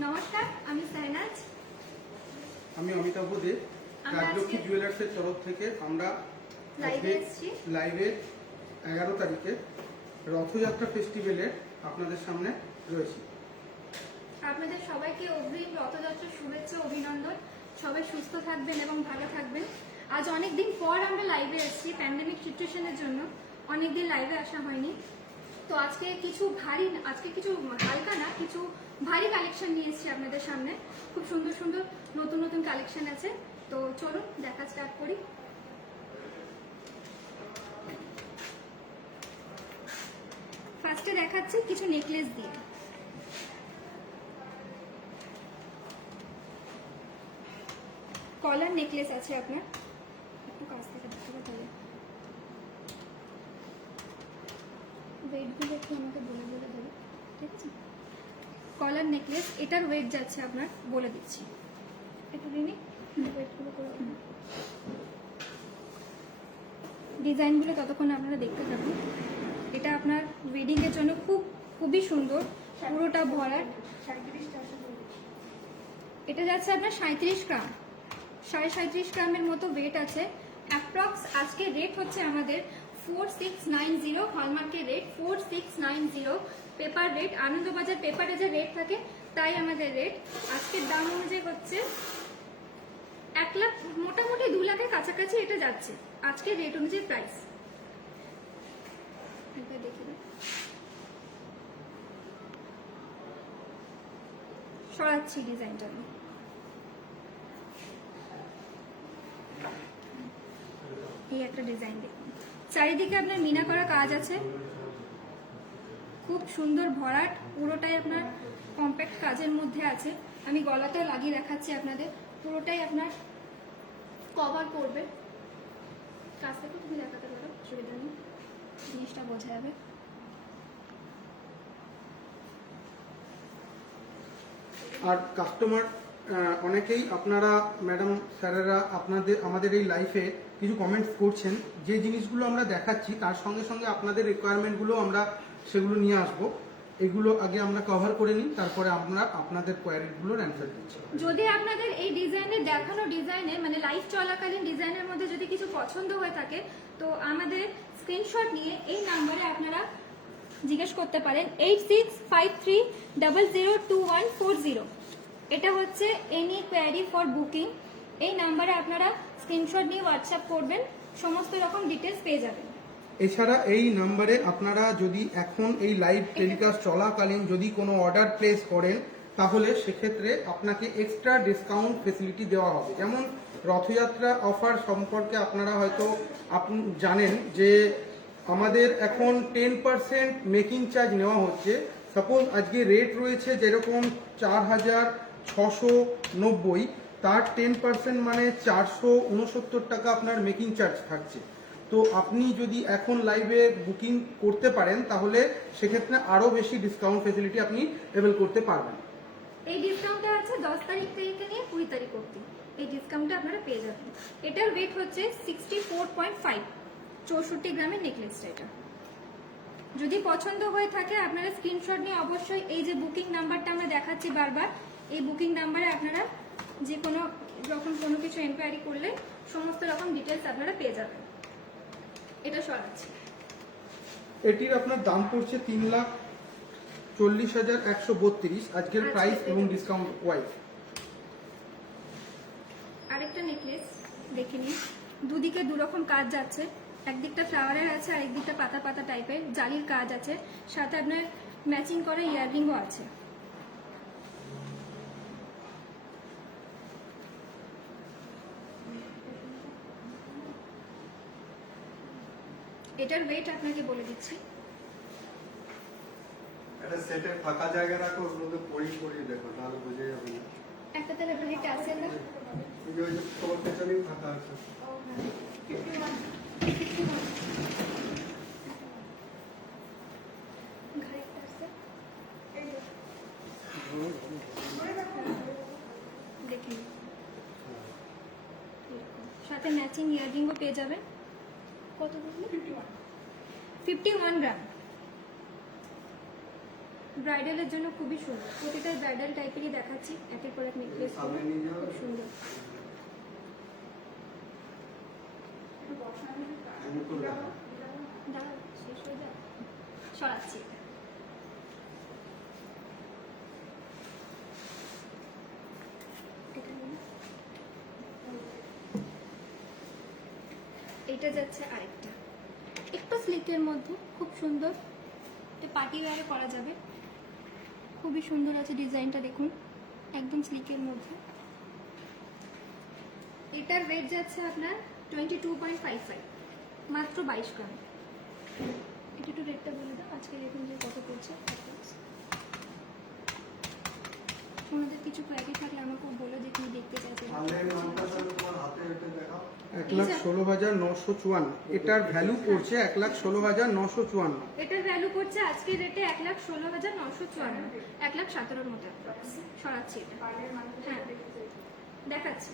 নমস্কার, আমি সাইনাজ। আমি অমিতাভ দে। রাজলক্ষ্মী জুয়েলার্সের তরফ থেকে আমরা লাইভে 11 তারিখে রথযাত্রা ফেস্টিভ্যালে আপনাদের সামনে রয়েছি। আপনাদের সবাইকে অগ্রিম রথযাত্রার শুভেচ্ছা, অভিনন্দন। সবাই সুস্থ থাকবেন এবং ভালো থাকবেন। আজ অনেকদিন পর আমরা লাইভে এসেছি, প্যান্ডেমিক সিচুয়েশনের জন্য অনেকদিন লাইভে আসা হয়নি। তো আজকে কিছু হালকা না, কিছু ভারী কালেকশন নিয়ে এসেছি আপনাদের সামনে। খুব সুন্দর সুন্দর নতুন নতুন কালেকশন আছে। তো চলুন দেখা স্টার্ট করি। ফার্স্টে দেখাচ্ছি কিছু নেকলেস দিয়ে। কলার নেকলেস আছে আপনার, একটু কাছ থেকে দেখাবো তাহলে ওয়েটগুলো একটু আমাকে বলে বলে দেবে, ঠিক আছে? কলার নেকলেস, এটার ওয়েট যাচ্ছে আপনার, বলে দিচ্ছি একটু দিনই ওয়েটগুলো করে। ডিজাইনগুলো ততক্ষণ আপনারা দেখতে থাকুন। এটা আপনার ওয়েডিংয়ের জন্য খুবই সুন্দর, পুরোটা ভরাট। এটা যাচ্ছে আপনার 37 গ্রাম, 37.5 গ্রামের মতো ওয়েট আছে। অ্যাপ্রক্স আজকে রেট হচ্ছে আমাদের 4690, হলমার্কের রেট 4690, পেপার রেট, আনন্দবাজার পেপারে যে রেট থাকে তাই আমাদের রেট। আজকের দাম অনুযায়ী হচ্ছে 1 লাখ, মোটামুটি 2 লাখের কাছাকাছি এটা যাচ্ছে আজকের রেট অনুযায়ী প্রাইস। দেখে দিই। সরাচ্ছি ডিজাইনটা আমি। এই একটা ডিজাইন দেখুন, চারিদিকে আপনার মিনা করা কাজ আছে, খুব সুন্দর ভরাট, পুরোটাই আপনার কম্প্যাক্ট কাজের মধ্যে আছে। আমি গলাতেও লাগিয়ে দেখাচ্ছি আপনাদের, পুরোটাই আপনার কভার করবে। কাজটা তো তুমি দেখাতে পারো, অসুবিধা নেই, জিনিসটা বোঝা যাবে। আর কাস্টমার অনেকেই আপনারা ম্যাডাম স্যারেরা আমাদের এই লাইফে কিছু কমেন্টস করছেন, যে জিনিসগুলো আমরা দেখাচ্ছি তার সঙ্গে সঙ্গে আপনাদের রিকোয়ারমেন্টগুলো আমরা সেগুলো নিয়ে আসবো। এগুলো আগে আমরা কভার করে নিই, তারপরে আমরা আপনাদের কোয়ারিগুলোর অ্যান্সার দিচ্ছি। যদি আপনাদের এই ডিজাইনের দেখানো ডিজাইনে মানে লাইভ চলাকালীন ডিজাইনের মধ্যে যদি কিছু পছন্দ হয়ে থাকে, তো আমাদের স্ক্রিনশট নিয়ে এই নাম্বারে আপনারা জিজ্ঞেস করতে পারেন 8653002140। এটা হচ্ছে এনি কোয়ারি ফর বুকিং। এই নাম্বারে আপনারা স্ক্রিনশট নিয়ে হোয়াটসঅ্যাপ করবেন, সমস্ত রকম ডিটেলস পেয়ে যাবেন। এছাড়া এই নাম্বারে আপনারা যদি এখন এই লাইভ টেলিকাস্ট চলাকালীন যদি কোনো অর্ডার প্লেস করেন, তাহলে সেক্ষেত্রে আপনাকে এক্সট্রা ডিসকাউন্ট ফেসিলিটি দেওয়া হবে। যেমন রথযাত্রা অফার সম্পর্কে আপনারা হয়তো আপনি জানেন যে আমাদের এখন 10% মেকিং চার্জ নেওয়া হচ্ছে। সাপোজ আজকে রেট রয়েছে যেরকম 4690, তার 10% মানে 469 টাকা আপনার মেকিং চার্জ থাকছে। তো আপনি যদি এখন লাইভে বুকিং করতে পারেন, তাহলে সেক্ষেত্রে আরও বেশি ডিসকাউন্ট ফেসিলিটি আপনি এভেল করতে পারবেন। এই ডিসকাউন্টটা আছে 10 তারিখ থেকে নিয়ে 20 তারিখ অবধি, এই ডিসকাউন্টটা আপনারা পেয়ে যাবেন। এটার ওয়েট হচ্ছে 64.5, 64 গ্রামের নেকলেসটা। এটা যদি পছন্দ হয়ে থাকে আপনারা স্ক্রিনশট নিয়ে অবশ্যই এই যে বুকিং নাম্বারটা আমরা দেখাচ্ছি বারবার, এই বুকিং নাম্বারে আপনারা যে কোনো যখন কোনো কিছু এনকোয়ারি করলে সমস্ত রকম ডিটেলস আপনারা পেয়ে যাবেন। এটা সরাচ্ছি। এটির আপনার দাম পড়ছে 3,40,132 আজকের প্রাইস এবং ডিসকাউন্ট ওয়াইজ। আরেকটা নেকলেস দেখে নিন, দুদিকে দুরকম কাজ যাচ্ছে, একদিকটা ফ্লাওয়ারের আছে আর একদিকটা পাতা পাতা টাইপের জালির কাজ আছে, সাথে আপনার ম্যাচিং করে ইয়াররিংও আছে। এটার ওয়েট আপনাকে বলে দিচ্ছি। একটা সেটের ফাঁকা জায়গা রাখো, ওর মধ্যে পরিয়ে দেখো, তাহলে বুঝে যাবে না। একটা তাহলে ওয়েট আছে না, ওই যে তোমার পেছনেই ফাঁকা আছে। দেখুন সাথে ম্যাচিং ইয়াররিংও পেয়ে যাবেন। কত বললেন? 51 গ্রাম। ব্রাইডালের জন্য খুবই সুন্দর, প্রতিটা ব্রাইডাল টাইপেরই দেখাচ্ছি, একের পর এক নেকলেস খুব সুন্দর। দাঁড়াও, শেষ হয়ে যাক, সরাচ্ছি। এটা যাচ্ছে আরেকটা, একটু স্লিকের মধ্যে, খুব সুন্দর, এটা পার্টি ওয়্যারে করা যাবে, খুবই সুন্দর আছে ডিজাইনটা দেখুন, একদম স্লিকের মধ্যে। এটার ওয়েট যাচ্ছে আপনার 22.55, মাত্র 22 গ্রাম। এটা একটু রেটটা বলে দাও, আজকে দেখুন যে কত পড়ছে। তোমাদের কিছু প্যাকেট থাকলে আমাকে বলে যে তুমি দেখতে চাইছো। মালের নামটা তাহলে তোমার হাতে এটা দেখাও। 1,16,954, এটার ভ্যালু পড়ছে 1,16,954। এটার ভ্যালু পড়ছে আজকের রেটে 1,16,954, 1,17,000 মতো। সরাচ্ছি এটা, হ্যাঁ দেখাচ্ছি।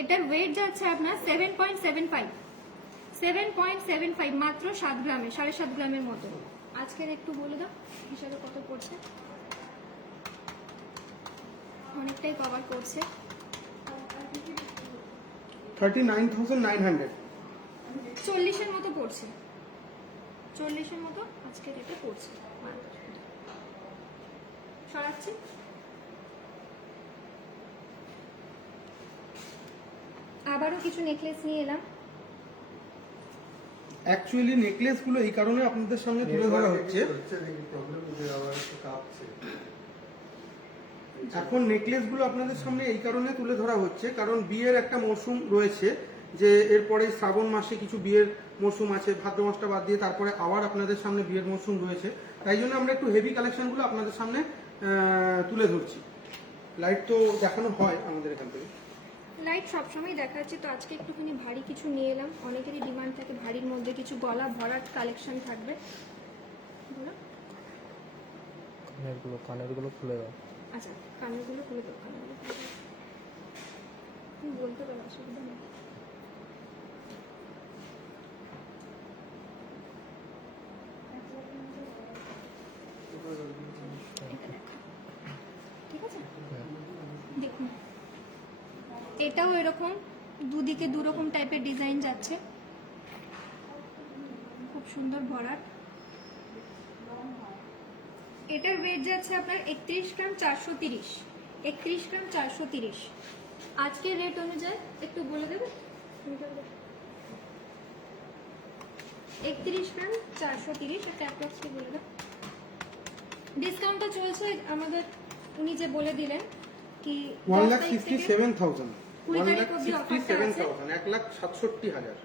এটার ওয়েট যাচ্ছে আপনার 7.75, মাত্র 7 গ্রামে, 7.5 গ্রামের মতো। আজকের একটু বলে দাও হিসাবে কত পড়ছে, অনেকটাই কভার করছে। 39,900। 40-এর মতো পড়ছে, 40-এর মতো আজকের এটা পড়ছে। সরাচ্ছি। আবারও কিছু নেকলেস নিয়ে এলাম। অ্যাকচুয়ালি নেকলেসগুলো এই কারণে আপনাদের সামনে তুলে ধরা হচ্ছে, প্রবলেম হচ্ছে, আবার একটু কাঁপছে। এখন নেকলেসগুলো আপনাদের সামনে এই কারণে তুলে ধরা হচ্ছে কারণ বিয়ের একটা মরশুম রয়েছে, যে এরপরে শ্রাবণ মাসে কিছু বিয়ের মরশুম আছে, ভাদ্র মাসটা বাদ দিয়ে তারপরে আবার আপনাদের সামনে বিয়ের মরশুম রয়েছে। তাই জন্য আমরা একটু হেভি কালেকশনগুলো আপনাদের সামনে তুলে ধরছি। লাইট তো দেখানো হয় আমাদের এখান থেকে। লাইট সবসময় দেখাচ্ছি, তো আজকে একটুখানি ভারী কিছু নিয়ে এলাম। অনেকেরই ডিমান্ড থাকে ভারীর মধ্যে কিছু গলা ভরাট কালেকশন থাকবে। বলো। কানেরগুলো খুলে দাও। আচ্ছা, কানেরগুলো খুলে দাও, কানেরগুলো খুলে দাও। তুমি বলতে পারো, অসুবিধা নেই। এটা দেখা। ঠিক আছে, দেখুন এটাও এরকম দুদিকে দুরকম টাইপের ডিজাইন যাচ্ছে, খুব সুন্দর ভরাট। এটার ওয়েট যাচ্ছে আপনার 31 গ্রাম 430, 31 গ্রাম 430। আজকের রেট অনুযায়ী একটু বলে দেবে? 31 গ্রাম 430, এটা অ্যাপ্রক্সলি বলে দেবে। ডিসকাউন্টটা চলছে আমাদের, উনি যে বলে দিলেন কি 1,67,000, 20 তারিখ অবধি অফারটা আছে। 1,67,000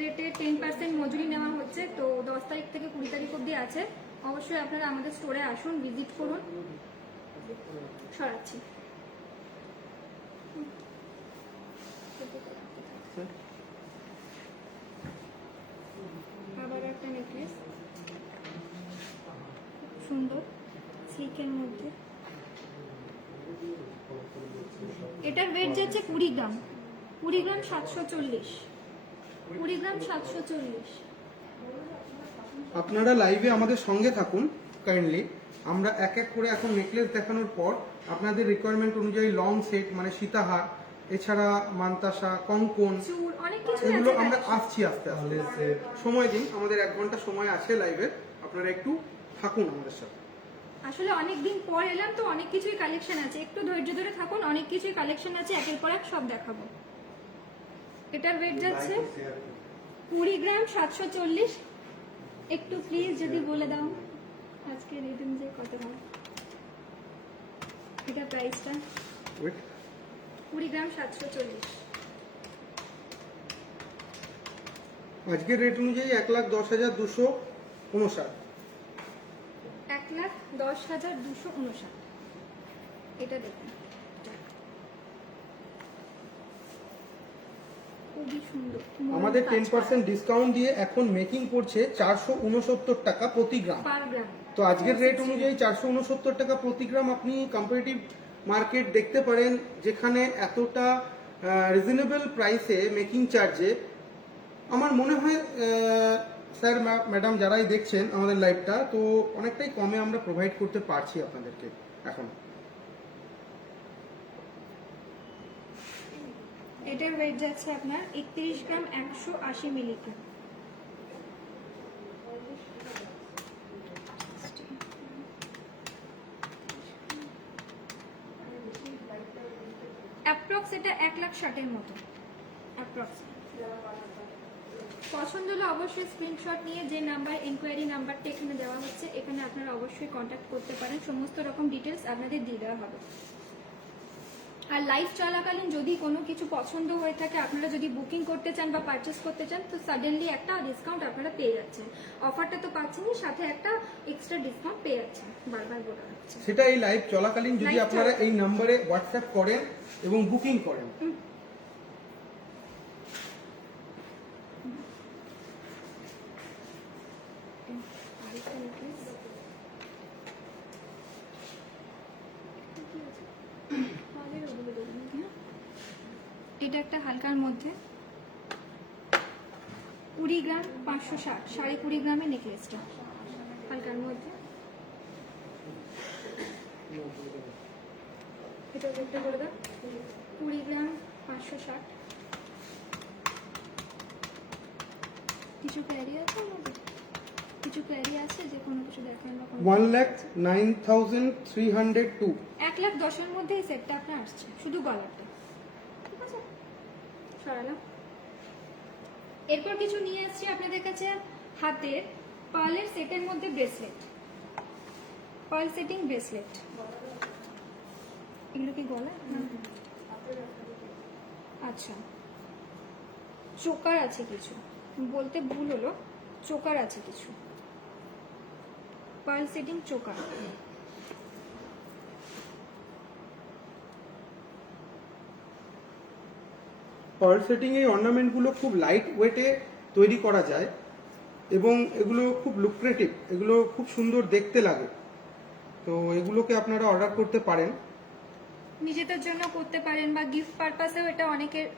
রেটে 10% মজুরি নেওয়া হচ্ছে, তো 10 তারিখ থেকে 20 তারিখ অবধি আছে। অবশ্যই আপনারা আমাদের স্টোরে আসুন, ভিজিট করুন। সরাচ্ছি। আবার একটা নেকলেস, সুন্দর সিল্কের মধ্যে। এটার ওয়েট যাচ্ছে 20 গ্রাম, 20 গ্রাম 740, 20 গ্রাম 740। আপনারা লাইভে আমাদের সঙ্গে থাকুন কাইন্ডলি। আমরা এক এক করে এখন নেকলেস দেখানোর পর আপনাদের রিকোয়ারমেন্ট অনুযায়ী লং সেট মানে সীতাহার, এছাড়া মান্তাসা, কঙ্কন, চুর অনেক কিছু এগুলো আছে। আমরা আসছি আস্তে আস্তে। সময় দিন, আমাদের 1 ঘন্টা সময় আছে লাইভে, আপনারা একটু থাকুন আমাদের সাথে। আসলে অনেক দিন পর এলাম তো অনেক কিছুই কালেকশন আছে, একটু ধৈর্য ধরে থাকুন, অনেক কিছুই কালেকশন আছে, একের পর এক সব দেখাবো। এটার ওয়েট যাচ্ছে 20 গ্রাম 740। একটু প্লিজ যদি বলে দাও আজকে রেট অনুযায়ী কত দাম। এটা প্রাইসটা ওয়েট 20 গ্রাম 740। আজকের রেট অনুযায়ী 1,10,259। 1,10,259। এটা দেখুন, খুবই সুন্দর। আমাদের 10% ডিসকাউন্ট দিয়ে এখন মেকিং পড়ছে 469 টাকা প্রতি গ্রাম। পার গ্রাম। তো আজকের রেট অনুযায়ী 469 টাকা প্রতি গ্রাম আপনি কম্পারেটিভ মার্কেট দেখতে পারেন, যেখানে এতটা রিজনেবল প্রাইসে মেকিং চার্জে আমার মনে হয় স্যার ম্যাডাম যারাই দেখছেন আমাদের লাইভটা, তো অনেকটাই কমে আমরা প্রোভাইড করতে পারছি আপনাদেরকে এখন। এটার ওয়েট যাচ্ছে আপনার 31 গ্রাম 180 মিলিগ্রাম। অ্যাপ্রক্স এটা 1,60,000 মতো অ্যাপ্রক্স। পছন্দ হলে অবশ্যই স্ক্রিনশট নিয়ে যে নাম্বার এনকোয়ারি নাম্বারটা এখানে দেওয়া হচ্ছে, এখানে আপনারা অবশ্যই কন্ট্যাক্ট করতে পারেন, সমস্ত রকম ডিটেলস আপনাদের দিয়ে দেওয়া হবে। আর লাইভ চলাকালীন যদি কোনো কিছু পছন্দ হয়ে থাকে, আপনারা যদি বুকিং করতে চান বা পারচেস করতে চান, তো সাডেনলি একটা ডিসকাউন্ট আপনারা পেয়ে যাচ্ছেন। অফারটা তো পাচ্ছেনই, সাথে একটা এক্সট্রা ডিসকাউন্ট পেয়ে যাচ্ছেন, বারবার বলা হচ্ছে। সেটা এই লাইভ চলাকালীন যদি Live আপনারা এই নাম্বারে হোয়াটসঅ্যাপ করেন এবং বুকিং করেন। এটা একটা হালকার মধ্যে 20 গ্রাম 560, 20.5 গ্রামের নেকলেসটা হালকার মধ্যে। এটা দেখতে বলে দাও 20 গ্রাম 560। কিছু ক্যারি আছে আমাদের, কিছু ক্যারি আছে যে কোনো কিছু দেখান বা 1,09,302। 1,10,000 মধ্যে এই সেটটা আপনার আসছে, শুধু গলাটা। ঠিক আছে, সরালাম। এরপর কিছু নিয়ে এসেছি আপনাদের কাছে হাতের পার্লের সেটের মধ্যে ব্রেসলেট, পার্ল সেটিং ব্রেসলেট। এগুলো কি গলা? আচ্ছা, চোকার আছে কিছু, বলতে ভুল হলো, চোকার আছে কিছু, pearl setting choker. Pearl setting এই অর্নামেন্টগুলো খুব লাইট ওয়েটে তৈরি করা যায় এবং এগুলো খুব লুক্রেটিভ, এগুলো খুব সুন্দর দেখতে লাগে। তো এগুলোকে আপনারা অর্ডার করতে পারেন। নিজেদের জন্য করতে পারেন বা গিফট পারপাসেও এটা অনেকের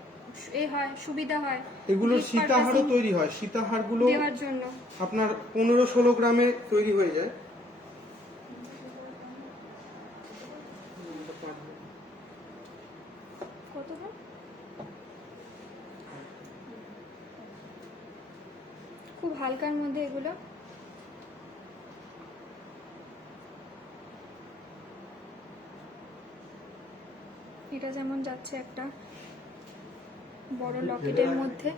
হয়, সুবিধা হয়। এগুলো Gift সীতাহারও purpose তৈরি হয়, সীতাহারগুলো দেওয়ার জন্য। আপনার 15-16 গ্রামে তৈরি হয়ে যায়। কত দাম? খুব হালকার মধ্যে এগুলো। এটা যেমন যাচ্ছে একটা বড় লকেটের মধ্যে।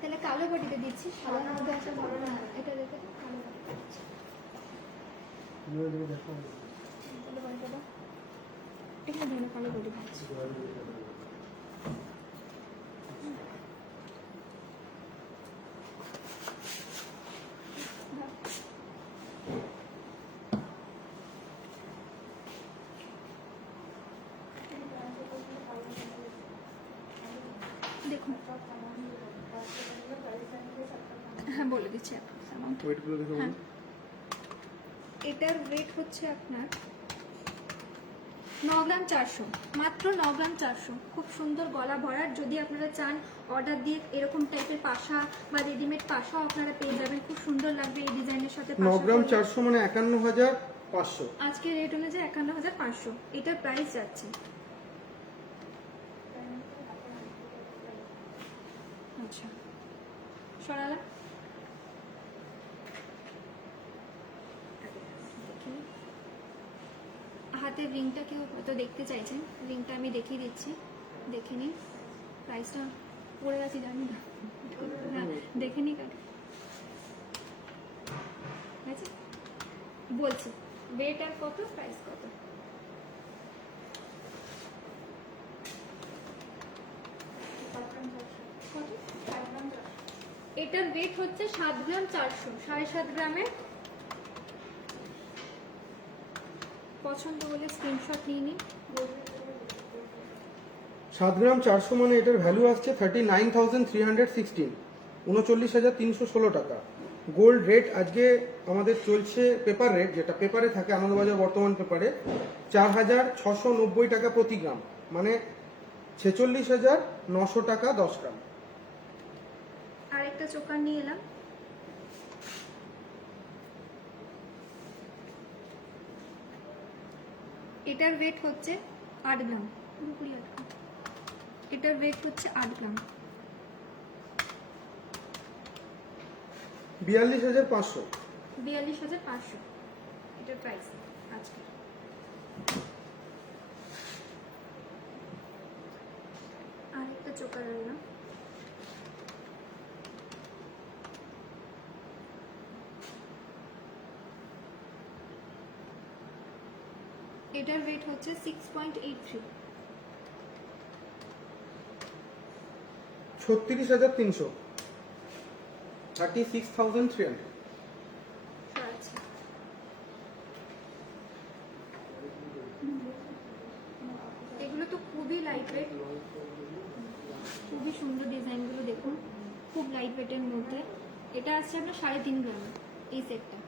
তাহলে কালো বডিতে দিচ্ছি, সাদার মধ্যে একটা বড় না, এটা রেখে দিই, কালো বডিতে দিচ্ছি। তাহলে বলতে দাও, এটা ধরো কালো বডি দিচ্ছি। দেখুন, হ্যাঁ বলে দিচ্ছি amount। ওয়েটগুলো দেখে হ্যাঁ, এটার ওয়েট হচ্ছে আপনার 9 গ্রাম 400, মাত্র 9 গ্রাম 400। খুব সুন্দর গলা ভরার। যদি আপনারা চান অর্ডার দিয়ে এরকম টাইপের পাশা বা রেডিমেড পাশাও আপনারা পেয়ে যাবেন, খুব সুন্দর লাগবে এই ডিজাইনের সাথে। 9 গ্রাম 400 মানে 51,500। আজকে রেট অনুযায়ী 51,500 এটার প্রাইস যাচ্ছে। আচ্ছা, সরালা। হাতের রিংটা কেউ হয়তো দেখতে চাইছেন, রিংটা আমি দেখিয়ে দিচ্ছি, দেখে নিন। প্রাইসটা পড়ে গেছি জানি না, হ্যাঁ দেখে নিই। আচ্ছা বলছি, ওয়েট আর কত, প্রাইস কত। কত? এটার ওয়েট হচ্ছে 7 গ্রাম 400, 7.5 গ্রামের। পছন্দ হলে স্ক্রিনশট নিয়ে নিন। 7 গ্রাম 400 মানে এটার ভ্যালু আসছে 39,316, 39,316 টাকা। গোল্ড রেট আজকে আমাদের চলছে, পেপার রেট যেটা পেপারে থাকে আনন্দবাজার বর্তমান পেপারে, 4,690 টাকা প্রতি গ্রাম, মানে 46,900 টাকা 10 গ্রাম। আরেকটা চোকার নিয়ে এলাম। এটার ওয়েট হচ্ছে 8 গ্রাম, পুরোপুরি 8 গ্রাম। এটার ওয়েট হচ্ছে 8 গ্রাম, 42,500। 42,500 এটার প্রাইস আজকে। আরেকটা চোকার রইলাম। এটার ওয়েট হচ্ছে 6.83, 36,300, 36,300। আচ্ছা এগুলো তো খুবই লাইট ওয়েট, খুবই সুন্দর ডিজাইনগুলো দেখুন, খুব লাইট ওয়েটের মধ্যে। এটা আসছে আপনার 3.5 গ্রাম, এই সেটটা।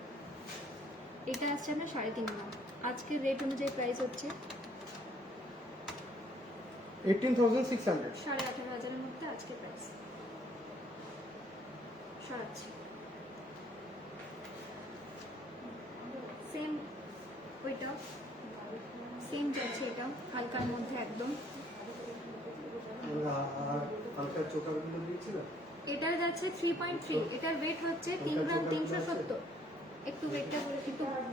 এটা আসছে আপনার 3.5 গ্রাম। আজকের রেট অনুযায়ী প্রাইস হচ্ছে 18,600। 18,500-এর মধ্যে আজকে প্রাইস। সরাচ্ছি, সেম ওইটাও সেম যাচ্ছে, এটাও হালকার মধ্যে একদম। আর হালকা চোকারগুলো দিয়েছিল। এটা যাচ্ছে 3.3, এটার ওয়েট হচ্ছে 3 গ্রাম 370। একটু ওয়েটটা বলে,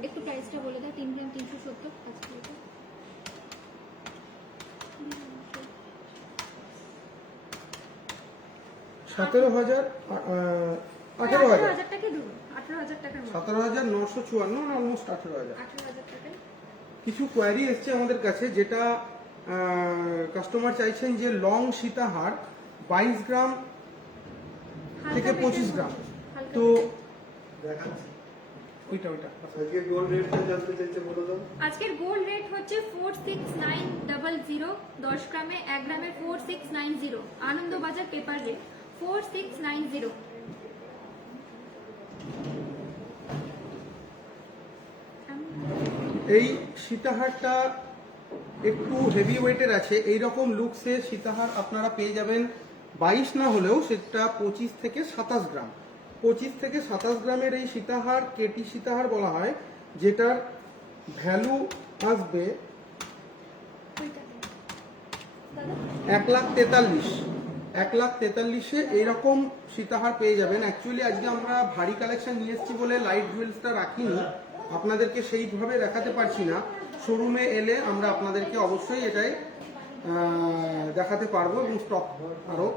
একটু প্রাইসটা বলে দাও। 3 গ্রাম 370 আজকে এটা। 17,000 18,000 টাকা দেবো, 18,000 টাকার মতো। 17,954 না অলমোস্ট 18,000। 18,000 টাকায়। কিছু কোয়ারি এসছে আমাদের কাছে, যেটা কাস্টমার চাইছেন যে লং সীতাহার 22 গ্রাম হালকা থেকে পেটের 25 গ্রাম। মধ্যে, হালকা তো পেটের। দেখাচ্ছি। ওইটা আজকে গোল্ড রেটটা জানতে চাইছে, বলে দাও। আজকের গোল্ড রেট হচ্ছে 46900, 10 গ্রামে 1 গ্রামে 4690, আনন্দবাজার পেপার রেট 4690। এই সীতাহারটা একটু হেভি ওয়েটের আছে। এই রকম লুকসে সীতাহার আপনারা পেয়ে যাবেন 22 না হলেও সেটা 25 থেকে 27 গ্রাম। 25 থেকে 27 গ্রামের এই সীতাহার কেটি সীতাহার বলা হয়, যেটার ভ্যালু আসবে 1,43,000। এইরকম সীতাহার পেয়ে যাবেন। অ্যাকচুয়ালি আজকে আমরা ভারী কালেকশন নিয়ে এসেছি বলে লাইট জুয়েলসটা রাখিনি, আপনাদেরকে সেইভাবে দেখাতে পারছি না। শোরুমে এলে আমরা আপনাদেরকে অবশ্যই এটাই দেখাতে পারবো এবং স্টক আরও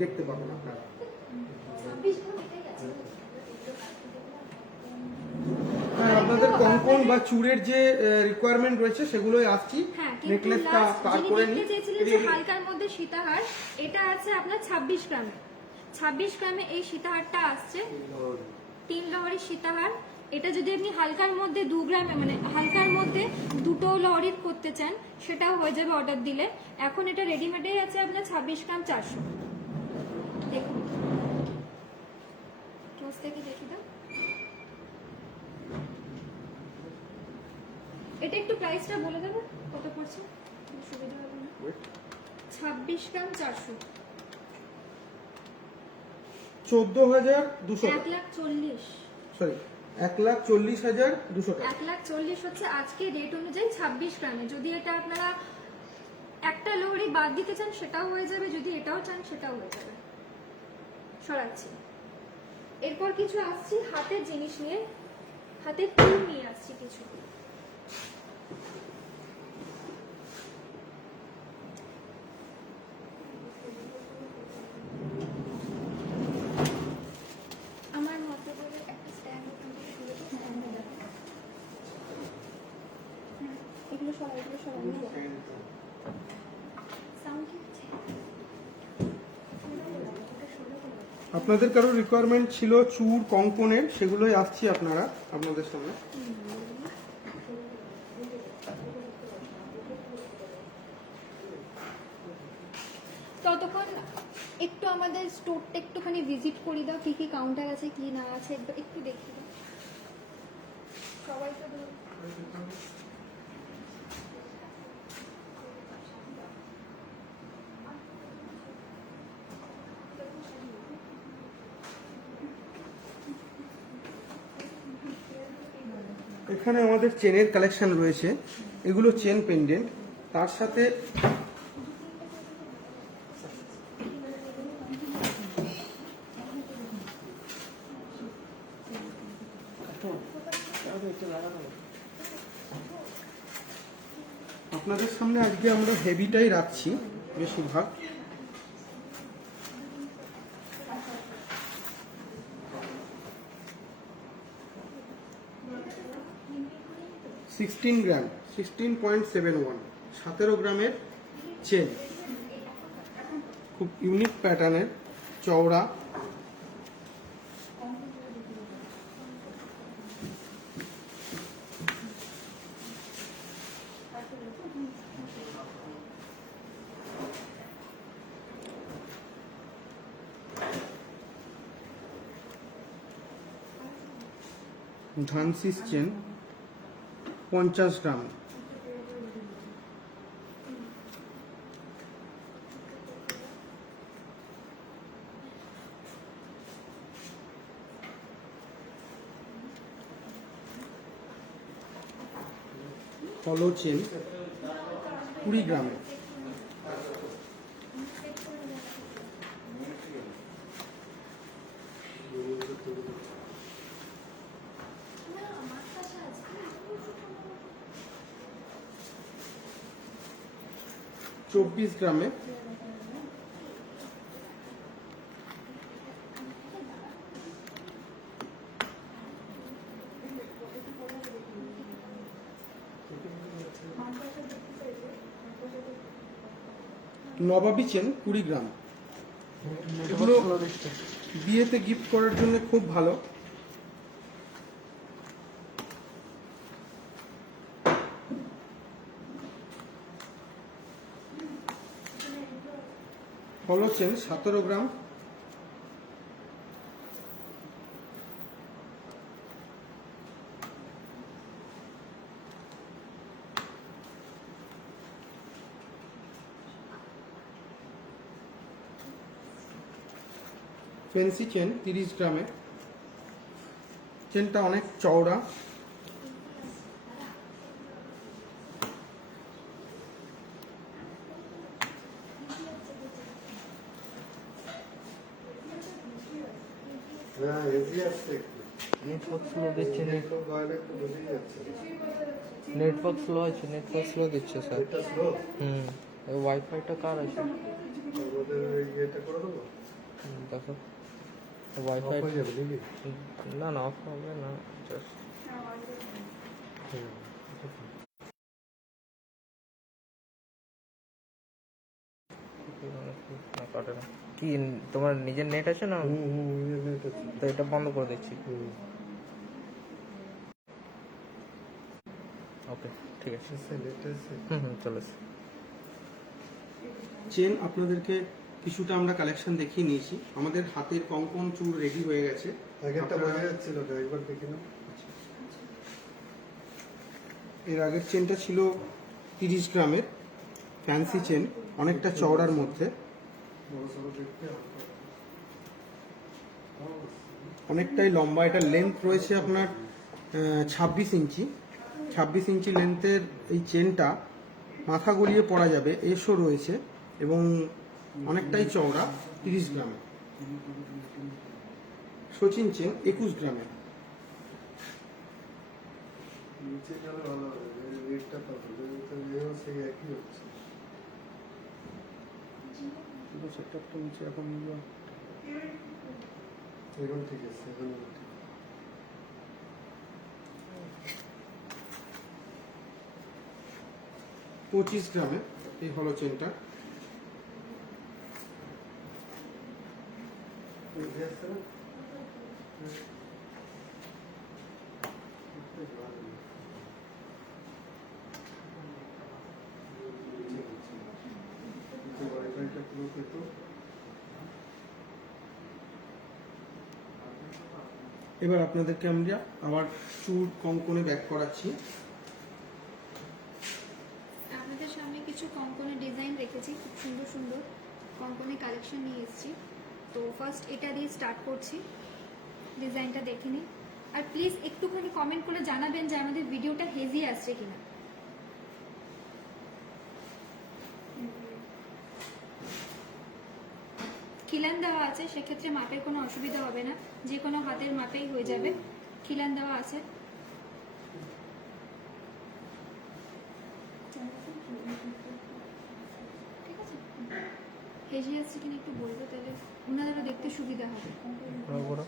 দেখতে পাবেন আপনারা। হ্যাঁ, আপনাদের কঙ্কন বা চূড়ের যে রিকোয়ারমেন্ট রয়েছে সেগুলোই আসছি। হ্যাঁ, কিন্তু নেকলেসটা last স্টার্ট যিনি করে দেখতে নিই। চেয়েছিলেন যে হালকার মধ্যে সীতাহার, এটা আছে আপনার 26 গ্রামে। 26 গ্রামে এই সীতাহারটা আসছে, 3 লহরির সীতাহার। এটা যদি আপনি হালকার মধ্যে 2 গ্রামে, মানে হালকার মধ্যে দুটো লহরির করতে চান, সেটাও হয়ে যাবে অর্ডার দিলে। এখন এটা রেডিমেডেই আছে আপনার 26 গ্রাম 400। দেখুন, ক্লোজ থেকে দেখি দাও। এটা একটু প্রাইসটা বলে দেবো কত পড়ছে, সুবিধা হবে না। 26 গ্রাম 400, 14,200 টাকা। 1,40,000। সরি, 1,40,200 টাকা। 1,40,000 হচ্ছে আজকে রেট অনুযায়ী 26 গ্রামে। যদি এটা আপনারা একটা লোহরি বাদ দিতে চান সেটাও হয়ে যাবে, যদি এটাও চান সেটাও হয়ে যাবে। সরাচ্ছি। এরপর কিছু আসছি হাতের জিনিস নিয়ে, হাতের টুল নিয়ে আসছি কিছু। আমার মতে বলে একটা স্ট্যান্ড এগুলো সবাই সাউন্ড কি হচ্ছে? আপনাদের কারো রিকোয়ারমেন্ট ছিল চূড় কঙ্কনের, সেগুলোই আসছি আপনাদের সামনে। ততক্ষণ একটু আমাদের স্টোরটা একটুখানি ভিজিট করে দাও, কি কি কাউন্টার আছে কি না আছে একটু দেখি দাও। সবাই তো এখানে আমাদের চেনের কালেকশন রয়েছে, এগুলো চেন পেন্ডেন্ট। তার সাথে আপনাদের সামনে আজকে আমরা হেভিটাই রাখছি বেশিরভাগ। গ্রাম 16.71, 17 গ্রামের চেন, খুব ইউনিক প্যাটার্নের, চওড়া। ধানসিস চেন 50 গ্রাম। হলো চেন 20 গ্রামে। গ্রামে নবাবী চেন 20 গ্রাম। এগুলো বিয়েতে গিফট করার জন্য খুব ভালো। হলো চেন 17 গ্রাম। ফেন্সি চেন 30 গ্রামে। চেনটা অনেক চওড়া। হ্যাঁ এজি আসছে একটু। নেটওয়ার্ক স্লো দিচ্ছে, একটু গয়লা একটু বুঝেই যাচ্ছে। নেটওয়ার্ক স্লো আছে, নেটওয়ার্ক স্লো দিচ্ছে স্যার। এটা স্লো ওয়াইফাইটা কার আছে? আমাদের ইয়েটা করে দেবো, দেখো অফ ওয়াইফাই। হয়ে যাবে নাকি? না না, অফ হবে না, জাস্ট কাটে না। কি তোমার নিজের নেট আছে না? নেট আছে। তো এটা বন্ধ করে দিচ্ছি। ওকে, ঠিক আছে। নেট আছে। চলে এসছে। চেন আপনাদেরকে কিছুটা আমরা কালেকশন দেখিয়ে নিয়েছি। আমাদের হাতের কঙ্কন চুল রেডি হয়ে গেছে। আগেরটা আপনারা- বোঝা যাচ্ছিল না, একবার দেখে নাও। এর আগের চেনটা ছিল 30 গ্রামের ফ্যান্সি চেন, অনেকটা চওড়ার মধ্যে, বড় সড়ো দেখতে হবে। অনেকটাই লম্বা। এটা লেন্থ রয়েছে আপনার 26 ইঞ্চি। 26 ইঞ্চি লেন্থের এই চেনটা মাথা গলিয়ে পরা যাবে, এসও রয়েছে এবং অনেকটাই চওড়া, 30 গ্রামে। সচিন চেন 21 গ্রামে। নিচে গেলে ভালো হবে, নেটটা পাবো, এও সেই একই হচ্ছে। সেটআপটা নিচে এখন এখন ঠিক আছে, এখন ঠিক। 25 গ্রামে এই হলো চেনটা। বুঝে আসছে না? ওয়াইফাইটা পুরো পেত। এবার আপনাদেরকে আমরা আবার চুল কঙ্কনে ব্যাক করাচ্ছি। আপনাদের সামনে কিছু কঙ্কনের ডিজাইন রেখেছি, খুব সুন্দর সুন্দর কঙ্কনের কালেকশন নিয়ে এসেছি। তো ফার্স্ট এটা দিয়ে স্টার্ট করছি, ডিজাইনটা দেখে নিন। আর প্লিজ একটুখানি কমেন্ট করে জানাবেন যে আমাদের ভিডিওটা হেভি আসছে কিনা। খিলান দেওয়া আছে, সেক্ষেত্রে মাপের কোনো অসুবিধা হবে না, যে কোনো হাতের মাপেই হয়ে যাবে। খিলান দেওয়া আছে। ঠিক আছে, হেজি আসছে কিনা একটু বলবো, তাহলে ওনাদেরও দেখতে সুবিধা হবে। বড় বলবো?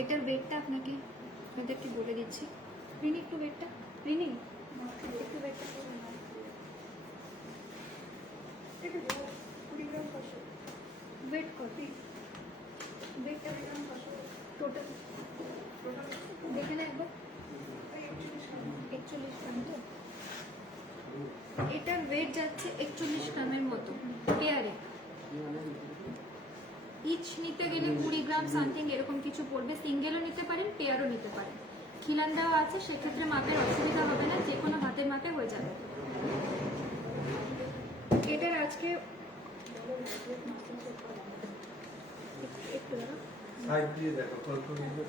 এটার ওয়েটটা আপনাকে ওদেরকে বলে দিচ্ছি। রিনি একটু ওয়েটটা, রিনি একটু ওয়েটটা ওয়েট কর, ওয়েটটা টোটাল দেখে না একবার। 41 গ্রাম তো, এটার ওয়েট যাচ্ছে 41 গ্রামের মতো পেয়ারে। ইচ নিতে গেলে 20 গ্রাম সামথিং এরকম কিছু পড়বে। সিঙ্গেলও নিতে পারেন, পেয়ারও নিতে পারেন। খিলান দেওয়া আছে, সেক্ষেত্রে মাপের অসুবিধা হবে না, যে কোনো হাতের মাপে হয়ে যাবে। এটার আজকে একটু দাঁড়াও। সাইড দিয়ে দেখো, কন্ট্রোল দিয়ে।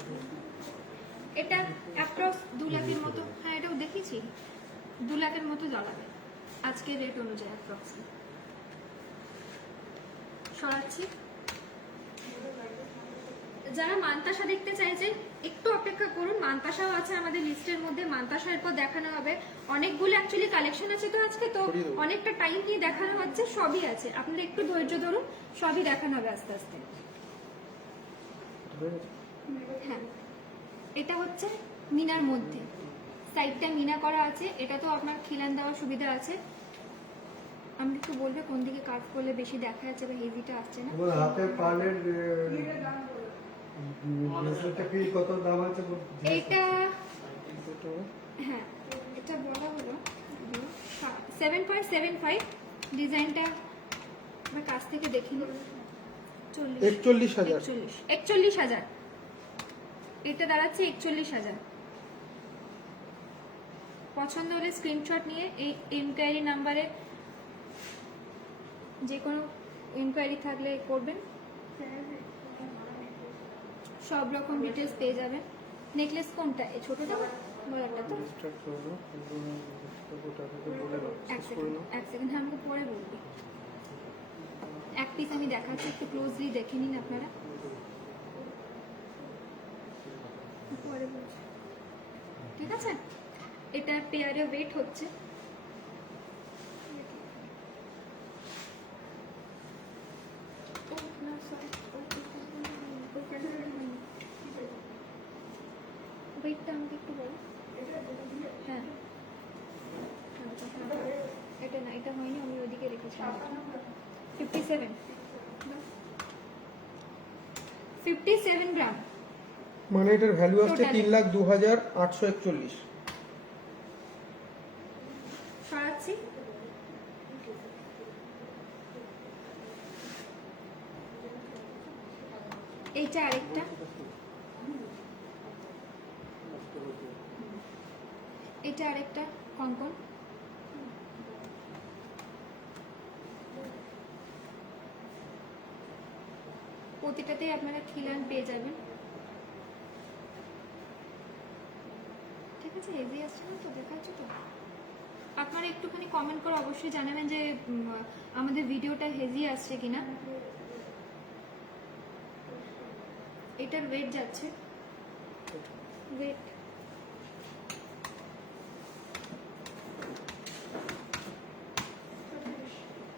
এটা অ্যাপ্রক্স 2 লাখের মতো। হ্যাঁ, এটাও দেখেছি 2 লাখের মতো দাঁড়াবে আজকে রেট অনুযায়ী অ্যাপ্রক্স। সরাচ্ছি। যারা মান্তাসা দেখতে চাইছেন একটু অপেক্ষা করুন, মান্তাসাও আছে আমাদের লিস্টের মধ্যে। মান্তাসা এরপর দেখানো হবে। অনেকগুলো অ্যাকচুয়ালি কালেকশন আছে তো আজকে, তো অনেকটা টাইম নিয়ে দেখানো হচ্ছে। সবই আছে, আপনারা একটু ধৈর্য ধরুন, সবই দেখানো হবে আস্তে আস্তে। হ্যাঁ, এটা হচ্ছে মিনার মধ্যে, সাইডটা মিনা করা আছে। এটা তো আপনার খিলান দেওয়ার সুবিধা আছে। আমি একটু বলবে কোন দিকে কাজ করলে বেশি দেখা যাচ্ছে বা হেভিটা আসছে না। তোমার হাতে পার্লের ব্রেসলেটটা কি কত দাম আছে এইটা হ্যাঁ, এটা বলা হলো 7.75। ডিজাইনটা আমরা কাছ থেকে দেখিনি। 41,000। 41,000। এটা দাঁড়াচ্ছে 41,000। পছন্দ হলে স্ক্রিনশট নিয়ে এই ইনকোয়ারি নাম্বারে যে কোনো ইনকোয়ারি থাকলে করবেন, সব রকম ডিটেলস পেয়ে যাবেন। নেকলেস কোনটা, এই ছোটটা বড়টা? তো এক সেকেন্ড, হ্যাঁ, আমাকে পরে বলবি। এক পিস আমি দেখাচ্ছি, একটু ক্লোজলি দেখে নিন আপনারা, পরে বলছি, ঠিক আছে? এটা পেয়ারে ওয়েট হচ্ছে ওয়েটটা আমাকে একটু বলো। হ্যাঁ, এটা না, এটা হয়নি, আমি ওইদিকে রেখেছিলাম। 57 গ্রাম। মানে এটার ভ্যালু আসছে Total. 3,02,841। সরাচ্ছি। এইটা আরেকটা, এটা আরেকটা কঙ্কন। প্রতিটাতেই আপনারা খিলান পেয়ে যাবেন, ঠিক আছে? হেভি আসছে না তো, দেখাচ্ছি তো। আপনারা একটুখানি কমেন্ট করে অবশ্যই জানাবেন যে আমাদের ভিডিওটা হেভি আসছে কিনা। এটার ওয়েট যাচ্ছে, ওয়েট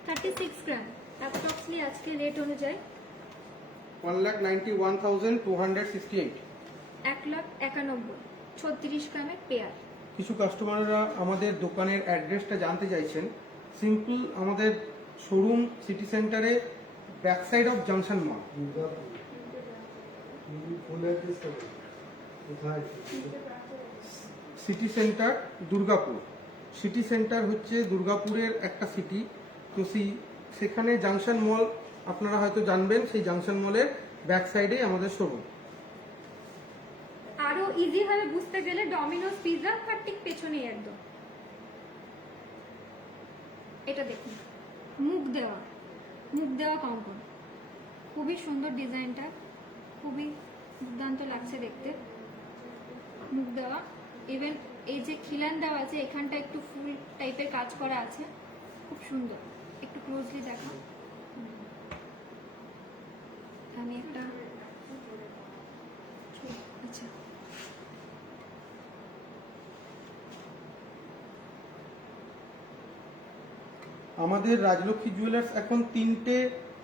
36 গ্রাম অ্যাপ্রক্সলি আজকে রেট অনুযায়ী 1,91,268। 1,91,000 36 গ্রামের পেয়ার। কিছু কাস্টমাররা আমাদের দোকানের অ্যাড্রেসটা জানতে চাইছেন। সিম্পল, আমাদের শোরুম সিটি সেন্টারে back side of junction mall. City centre Durgapur. City centre হচ্ছে দুর্গাপুরের একটা সিটি, তো সেখানে জাংশন মল আপনারা হয়তো জানবেন, সেই জাংশন মলের ব্যাক সাইডে আমাদের শোরুম। আরো ইজি ভাবে বুঝতে গেলে ডমিনোস পিৎজা তার ঠিক পেছনেই একদম। এটা দেখুন, মুখ দেওয়া কঙ্কন, খুবই সুন্দর ডিজাইনটা, খুবই দুর্দান্ত লাগছে দেখতে। মুখ দেওয়া, ইভেন এই যে খিলান দেওয়া আছে এখানটা একটু ফুল টাইপের কাজ করা আছে, খুব সুন্দর। একটু ক্লোজলি দেখা, আমি একটা আচ্ছা, আমাদের রাজলক্ষ্মী জুয়েলার্স এখন 3টে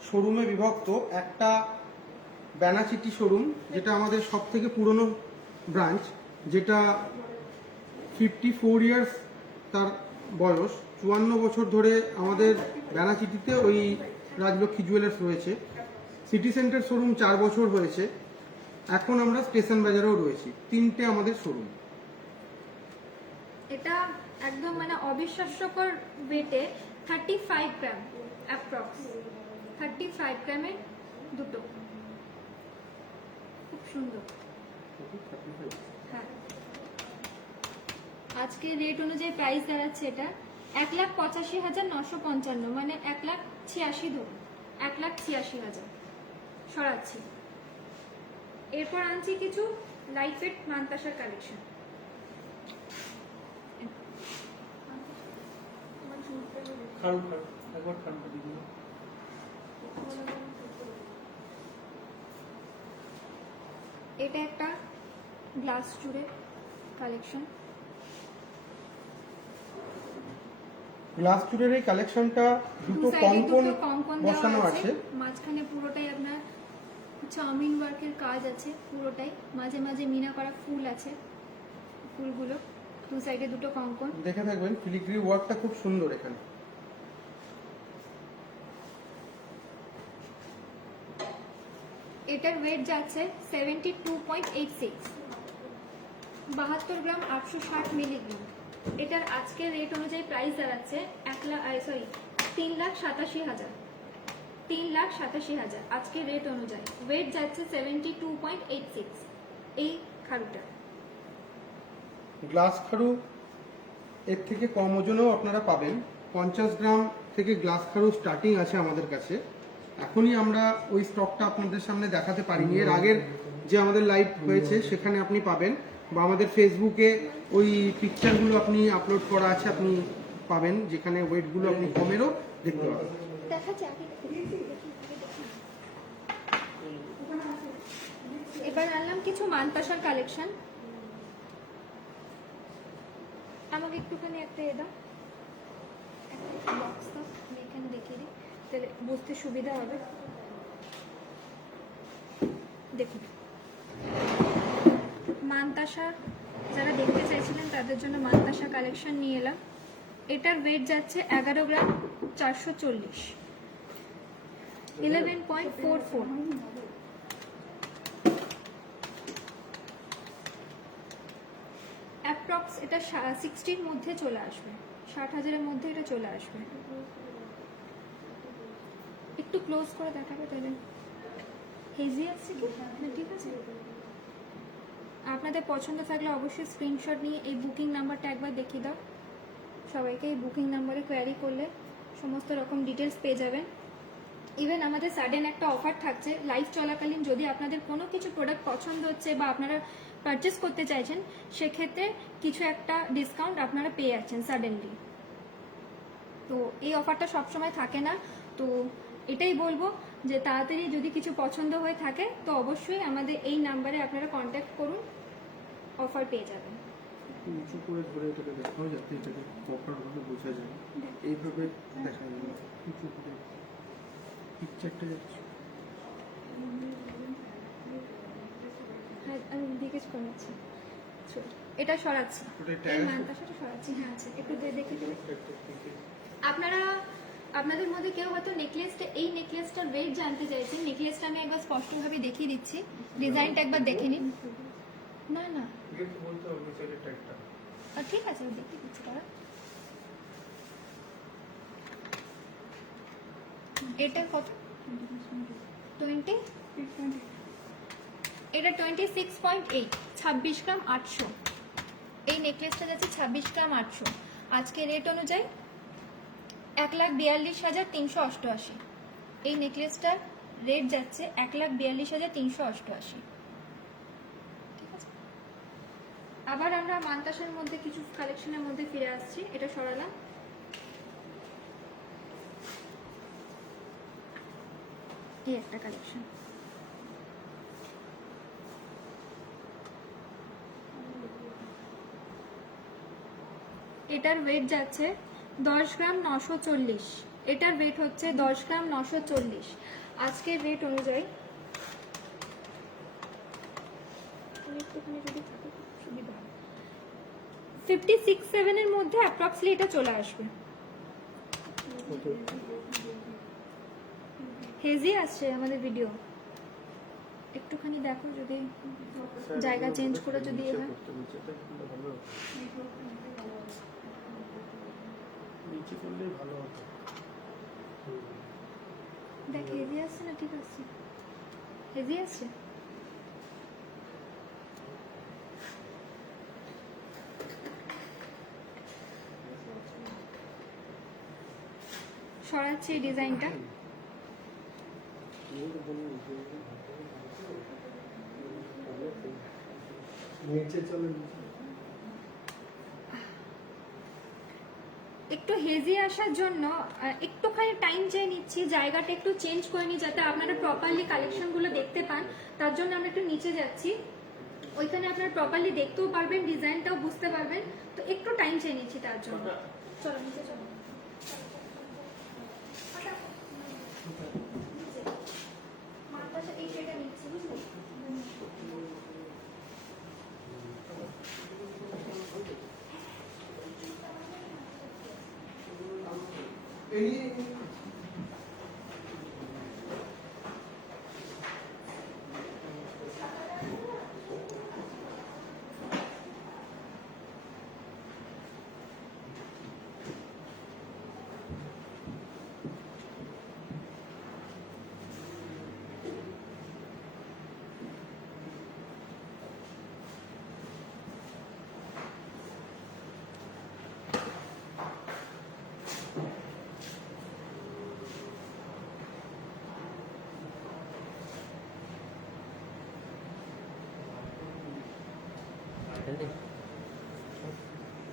শোরুমে বিভক্ত। একটা ব্যানাচিটি শোরুম, যেটা আমাদের সব থেকে পুরনো ব্রাঞ্চ, যেটা 54 ইয়ার্স তার বয়স। 54 বছর ধরে আমাদের ব্যানাচিটিতে ওই রাজলক্ষ্মী জুয়েলার্স রয়েছে। সিটি সেন্টার শোরুম 4 বছর হয়েছে। এখন আমরা স্টেশন বাজারেও রয়েছি। 3টে আমাদের শোরুম। এটা একদম মানে অবিশ্বাস্যকর ওয়েটে 35 গ্রাম অ্যাপ্রক্স, 35 গ্রামের দুটো, খুব সুন্দর। হ্যাঁ, আজকে রেট অনুযায়ী প্রাইস দাঁড়াচ্ছে এটা 1,85,955, মানে 1,86,000 ধরুন, 1,86,000 সরাচ্ছি। এরপর আনছি কিছু লাইট ওয়েট মানতাসার কালেকশন। এটা একটা গ্লাস চুড়ের কালেকশন। গ্লাস চুরের এই কালেকশনটা দুটো দু সাইডে কঙ্কন দুটো কঙ্কন বসানো দেওয়া আছে। আছে, মাঝখানে পুরোটাই আপনার চাউমিন ওয়ার্কের কাজ আছে পুরোটাই, মাঝে মাঝে মিনা করা ফুল আছে, ফুলগুলো দু সাইডে দুটো কঙ্কন। দেখে থাকবেন ফিলিগ্রি ওয়ার্কটা খুব সুন্দর এখানে। এটার ওয়েট যাচ্ছে 72.86, 72 গ্রাম 860 মিলিগ্রাম। এটার আজকের রেট অনুযায়ী প্রাইস দাঁড়াচ্ছে 3,87,000, 3,87,000 আজকের রেট অনুযায়ী। ওয়েট যাচ্ছে 72.86 এই খাড়ুটা। গ্লাস খাড়ু এর থেকে কম ওজনেও আপনারা পাবেন, 50 গ্রাম থেকে গ্লাস খাড়ু স্টার্টিং আছে আমাদের কাছে। এখনই আমরা ওই স্টকটা আপনাদের সামনে দেখাতে পারিনি, এর আগের যে আমাদের লাইভ হয়েছে সেখানে আপনি পাবেন, বা আমাদের ফেসবুকে ওই পিকচারগুলো আপনি আপলোড করা আছে, আপনি পাবেন, যেখানে ওয়েটগুলো আপনি কমেরও দেখতে পাবেন। দেখাচ্ছে আগে। এবার আনলাম কিছু মানতাসার কালেকশন। আমাকে একটুখানি একটা দাও, একটা বক্স দাও, আমি এখানে দেখিয়ে দিই, তাহলে বুঝতে সুবিধা হবে। দেখুন, মানতাসা যারা দেখতে চাইছিলেন তাদের জন্য মানতাসা কালেকশন নিয়ে এলাম। এটার ওয়েট যাচ্ছে 11 গ্রাম 440, 11.44। অ্যাপ্রক্স এটা 60-র মধ্যে চলে আসবে, 60,000-এর মধ্যে এটা চলে আসবে। একটু ক্লোজ করে দেখাবে তাহলে। হেজি আছে কি না? ঠিক আছে, আপনাদের পছন্দ থাকলে অবশ্যই স্ক্রিনশট নিয়ে এই বুকিং নাম্বারটা একবার দেখিয়ে দাও সবাইকে। এই বুকিং নাম্বারে কোয়ারি করলে সমস্ত রকম ডিটেলস পেয়ে যাবেন। ইভেন আমাদের সাডেন একটা অফার থাকছে লাইভ চলাকালীন, যদি আপনাদের কোনো কিছু প্রোডাক্ট পছন্দ হচ্ছে বা আপনারা পারচেস করতে চাইছেন, সেক্ষেত্রে কিছু একটা ডিসকাউন্ট আপনারা পেয়ে যাচ্ছেন সাডেনলি। তো এই অফারটা সবসময় থাকে না, তো এটাই বলবো যে তাড়াতাড়ি যদি কিছু পছন্দ হয়ে থাকে তো অবশ্যই আমাদের এই নাম্বারে আপনারা কন্ট্যাক্ট করুন, অফার পেয়ে যাবেন। উঁচু করে ধরে এটাকে দেখাও যাতে এটাকে প্রপারভাবে বোঝা যায়, এইভাবে দেখা যায় না, উঁচু করে পিকচারটা যাচ্ছে। হ্যাঁ, আমি দিকে করাচ্ছি, এটা সরাচ্ছি, এই মানতাসাটা সরাচ্ছি। হ্যাঁ আছে, একটু দেখে দেবে আপনারা। আপনাদের মধ্যে কেউ হয়তো নেকলেসটা, এই নেকলেসটার রেট জানতে চাইছেন। নেকলেসটা আমি একবার স্পষ্টভাবে দেখিয়ে দিচ্ছি, ডিজাইনটা একবার দেখে নিন। না না ঠিক আছে, দেখিয়ে দিচ্ছি তারা। এটা কত? 20, এটা 26.8, 26 গ্রাম 800। এই নেকলেসটা যাচ্ছে 26 গ্রাম 800। আজকে রেট অনুযায়ী 1,42,388। এই নেকলেসটার রেট যাচ্ছে 1,42,388। ঠিক আছে, আবার আমরা মানতাসার মধ্যে কিছু কালেকশনের মধ্যে ফিরে আসছি। এটা সরালাম। এই একটা কালেকশন, এটার ওয়েট যাচ্ছে 10 গ্রাম 940। এটার ওয়েট হচ্ছে 10 গ্রাম 940 আজকের রেট অনুযায়ী। একটুখানি যদি থাকে সুবিধা হবে, 56-7 এর মধ্যে অ্যাপ্রক্সলি এটা চলে আসবে। হেজি আসছে আমাদের ভিডিও, একটুখানি দেখো যদি জায়গা চেঞ্জ করে যদি এ হয়। নিচে করলেই ভালো হতো। দেখ হেজি আসছে না? ঠিক আছে, হেজি আসছে। সরাচ্ছি এই ডিজাইনটা। নিচে চলে একটু হেজি আসার জন্য একটুখানি টাইম চেয়ে নিচ্ছি, জায়গাটা একটু চেঞ্জ করে নিই যাতে আপনারা প্রপারলি কালেকশনগুলো দেখতে পান। তার জন্য আমরা একটু নিচে যাচ্ছি, ওইখানে আপনারা প্রপারলি দেখতেও পারবেন, ডিজাইনটাও বুঝতে পারবেন। তো একটু টাইম চেয়ে নিচ্ছি তার জন্য। চলো নিচে চলো। মানতাসা এই সেটা নিচে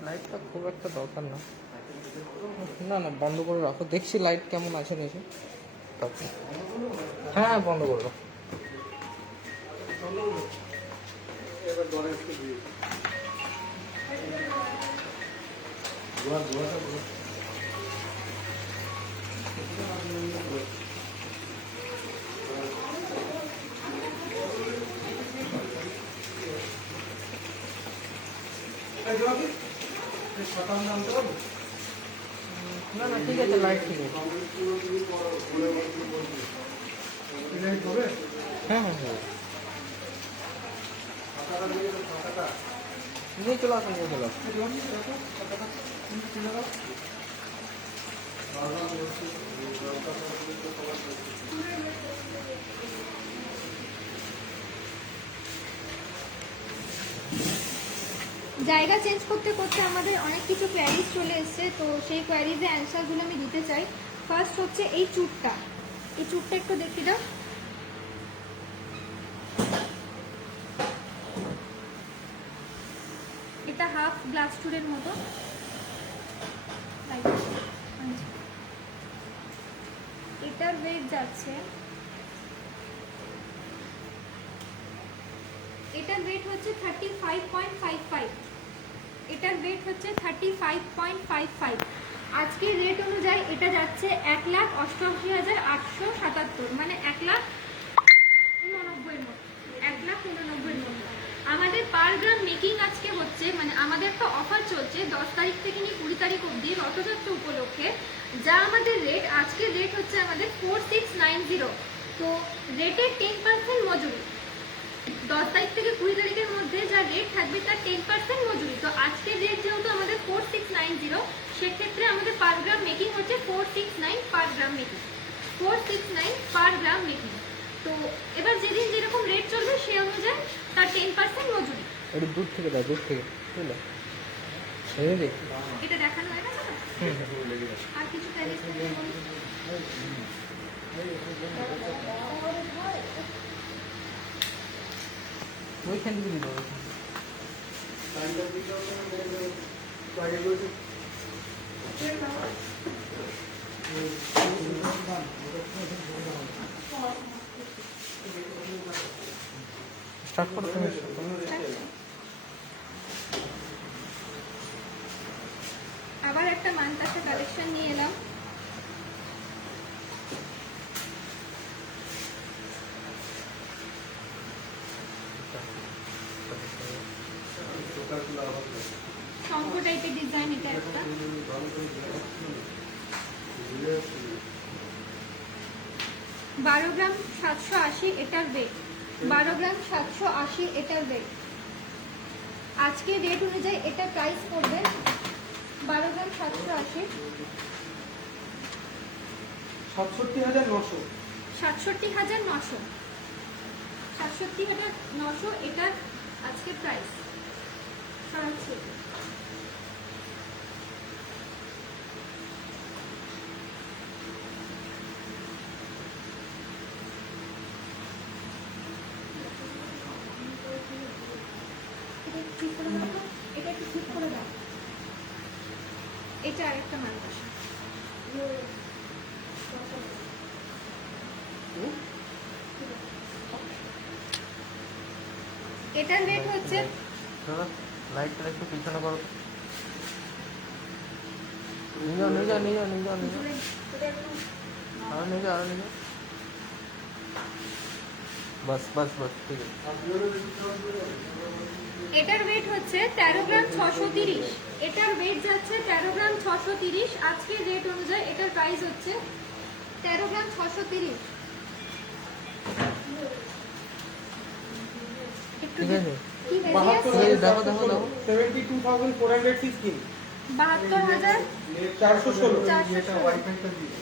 লাইটটা খুব একটা দরকার না, না না বন্ধ করে রাখো, দেখছি লাইট কেমন আছে নিচে। তারপর হ্যাঁ বন্ধ করে রাখো। এবার দরে একটু দিয়ে ধোয়াটা বলো। না না ঠিক আছে, লাইট ঠিক আছে। হ্যাঁ হ্যাঁ হ্যাঁ, নিয়ে চলে আসো, নিয়ে চলে আসো। জায়গা চেঞ্জ করতে করতে আমাদের অনেক কিছু কোয়ারিজ চলে এসেছে, তো সেই কোয়ারিজের অ্যান্সারগুলো আমি দিতে চাই। ফার্স্ট হচ্ছে এই চুটটা একটু দেখি দাও। এটা হাফ গ্লাস চুড়ের মতো। এটার ওয়েট যাচ্ছে, এটার ওয়েট হচ্ছে 35.55, এটার ওয়েট হচ্ছে 35.55। আজকের রেট অনুযায়ী এটা যাচ্ছে 1,88,877, মানে 1,89,000 মতো, 1,89,000 মতো। আমাদের পার গ্রাম মেকিং আজকে হচ্ছে, মানে আমাদের একটা অফার চলছে 10 তারিখ থেকে নিয়ে 20 তারিখ অবধি রথযাত্রা উপলক্ষে, যা আমাদের রেট, আজকের রেট হচ্ছে আমাদের 4690। তো রেটের 10% মজুরি, 10 তারিখ থেকে 20 তারিখের মধ্যে যা রেট থাকবে তার 10% মজুরি। তো আজকের রেট যেহেতু আমাদের 4690, সেক্ষেত্রে আমাদের পার গ্রাম মেকিং হচ্ছে 469 পার গ্রাম মেকিং, 469 পার গ্রাম মেকিং। তো এবার যেদিন যেরকম রেট চলবে সেই অনুযায়ী তার 10% মজুরি। একটু দূর থেকে দাও, দূর থেকে বুঝলে, এই দেখ। এটা দেখানো হয়ে গেছে না? আর কিছু প্যাকেজ ওইখান থেকে দিতে হবে। স্টার্ট করো তুমি। আবার একটা মানতাসা কালেকশন নিয়ে এলাম। শঙ্খ টাইপের ডিজাইন, এটা একটা 12 গ্রাম 780, এটার ওয়েট 12 গ্রাম 780, এটার ওয়েট। আজকে রেট অনুযায়ী এটা প্রাইস পড়বে 12 গ্রাম 780, 67,900। 67,900, 67,900 এটার আজকে প্রাইস। সরাচ্ছি এটা একটু ঠিক করে দাও। এটা আরেকটা মানতাসা, এটার রেট হচ্ছে, দাদা লাইটটা একটু পিছনে করো। নিয়ে যাও, নিয়ে যাও, নিয়ে যাও, নিয়ে যাও, নিয়ে যাও, আরো নিয়ে যাও, আরো নিয়ে যাও। বাস বাস বাস, ঠিক আছে। এটার ওয়েট হচ্ছে 13 গ্রাম 630। এটার ওয়েট যাচ্ছে 13 গ্রাম 630। আজকের রেট অনুযায়ী এটার প্রাইস হচ্ছে 13 গ্রাম 630। একটু ঠিক আছে। কি হেভি বাহাত্তর আছে? দেখো, দেখো, দেখো। 72,416 72,416। 416 এটা ওয়াইফাইটা দিয়ে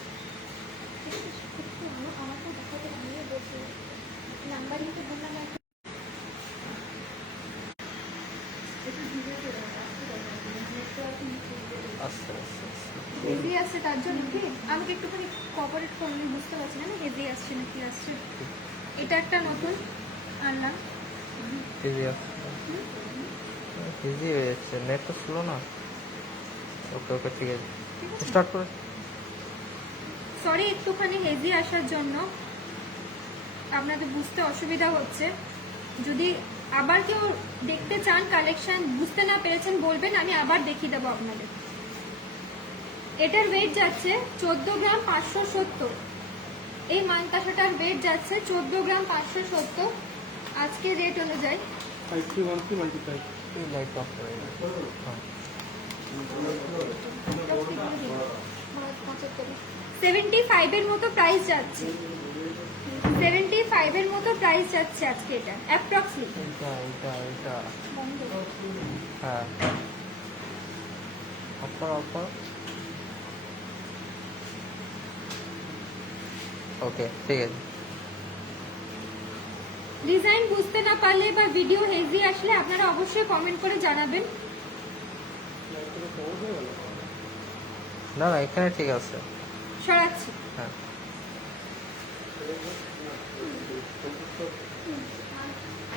আস্তে আস্তে আস্তে। হেভি আসছে তার জন্য কি আমাকে একটুখানি কোঅপারেট করলে বুঝতে পারছি না হেভি আসছে না কি আসছে। এটা একটা নতুন আনলাম। ইজি ইজি হয়ে যাচ্ছে, নেট তো স্লো না। ওকে ওকে ঠিক আছে, স্টার্ট করে। সরি একটুখানি হেভি আসার জন্য আপনাদের বুঝতে অসুবিধা হচ্ছে। যদি আবার কেউ দেখতে চান কালেকশন বুঝতে না পেরেছেন বলবেন, আমি আবার দেখিয়ে দেবো আপনাদের। এটার ওয়েট যাচ্ছে 14 গ্রাম 570। এই মানতাসাটার ওয়েট যাচ্ছে 14 গ্রাম 570 আজকে রেট অনুযায়ী। 5313 লাইট অফ করে হ্যাঁ। 75 এর মতো প্রাইস যাচ্ছে। 75 এর মতো প্রাইস যাচ্ছে আজকে এটা অ্যাপ্রক্সিমেটলি। এটা হ্যাঁ, অফার অফার। ওকে ঠিক আছে। ডিজাইন বুঝতে না পারলে বা ভিডিও হেভি আসলে আপনারা অবশ্যই কমেন্ট করে জানাবেন। না না, এখানে ঠিক আছে। সরাচ্ছি। হ্যাঁ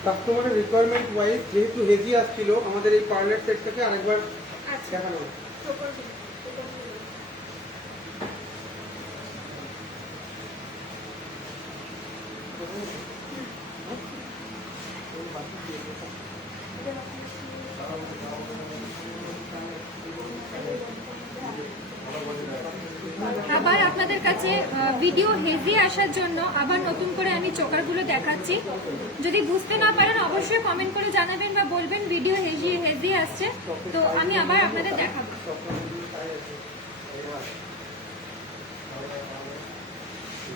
কাস্টমারের রিকোয়ারমেন্ট ওয়াইজ যেহেতু হেভি আসছিল আমাদের এই পার্লার সেটটাকে আরেকবার আচ্ছা দেখানো হবে। আবার আপনাদের কাছে ভিডিও হেভি আসার জন্য আবার নতুন করে আমি চোকারগুলো দেখাচ্ছি। যদি বুঝতে না পারেন অবশ্যই কমেন্ট করে জানাবেন বা বলবেন ভিডিও হেভি আসছে, তো আমি আবার আপনাদের দেখাবো।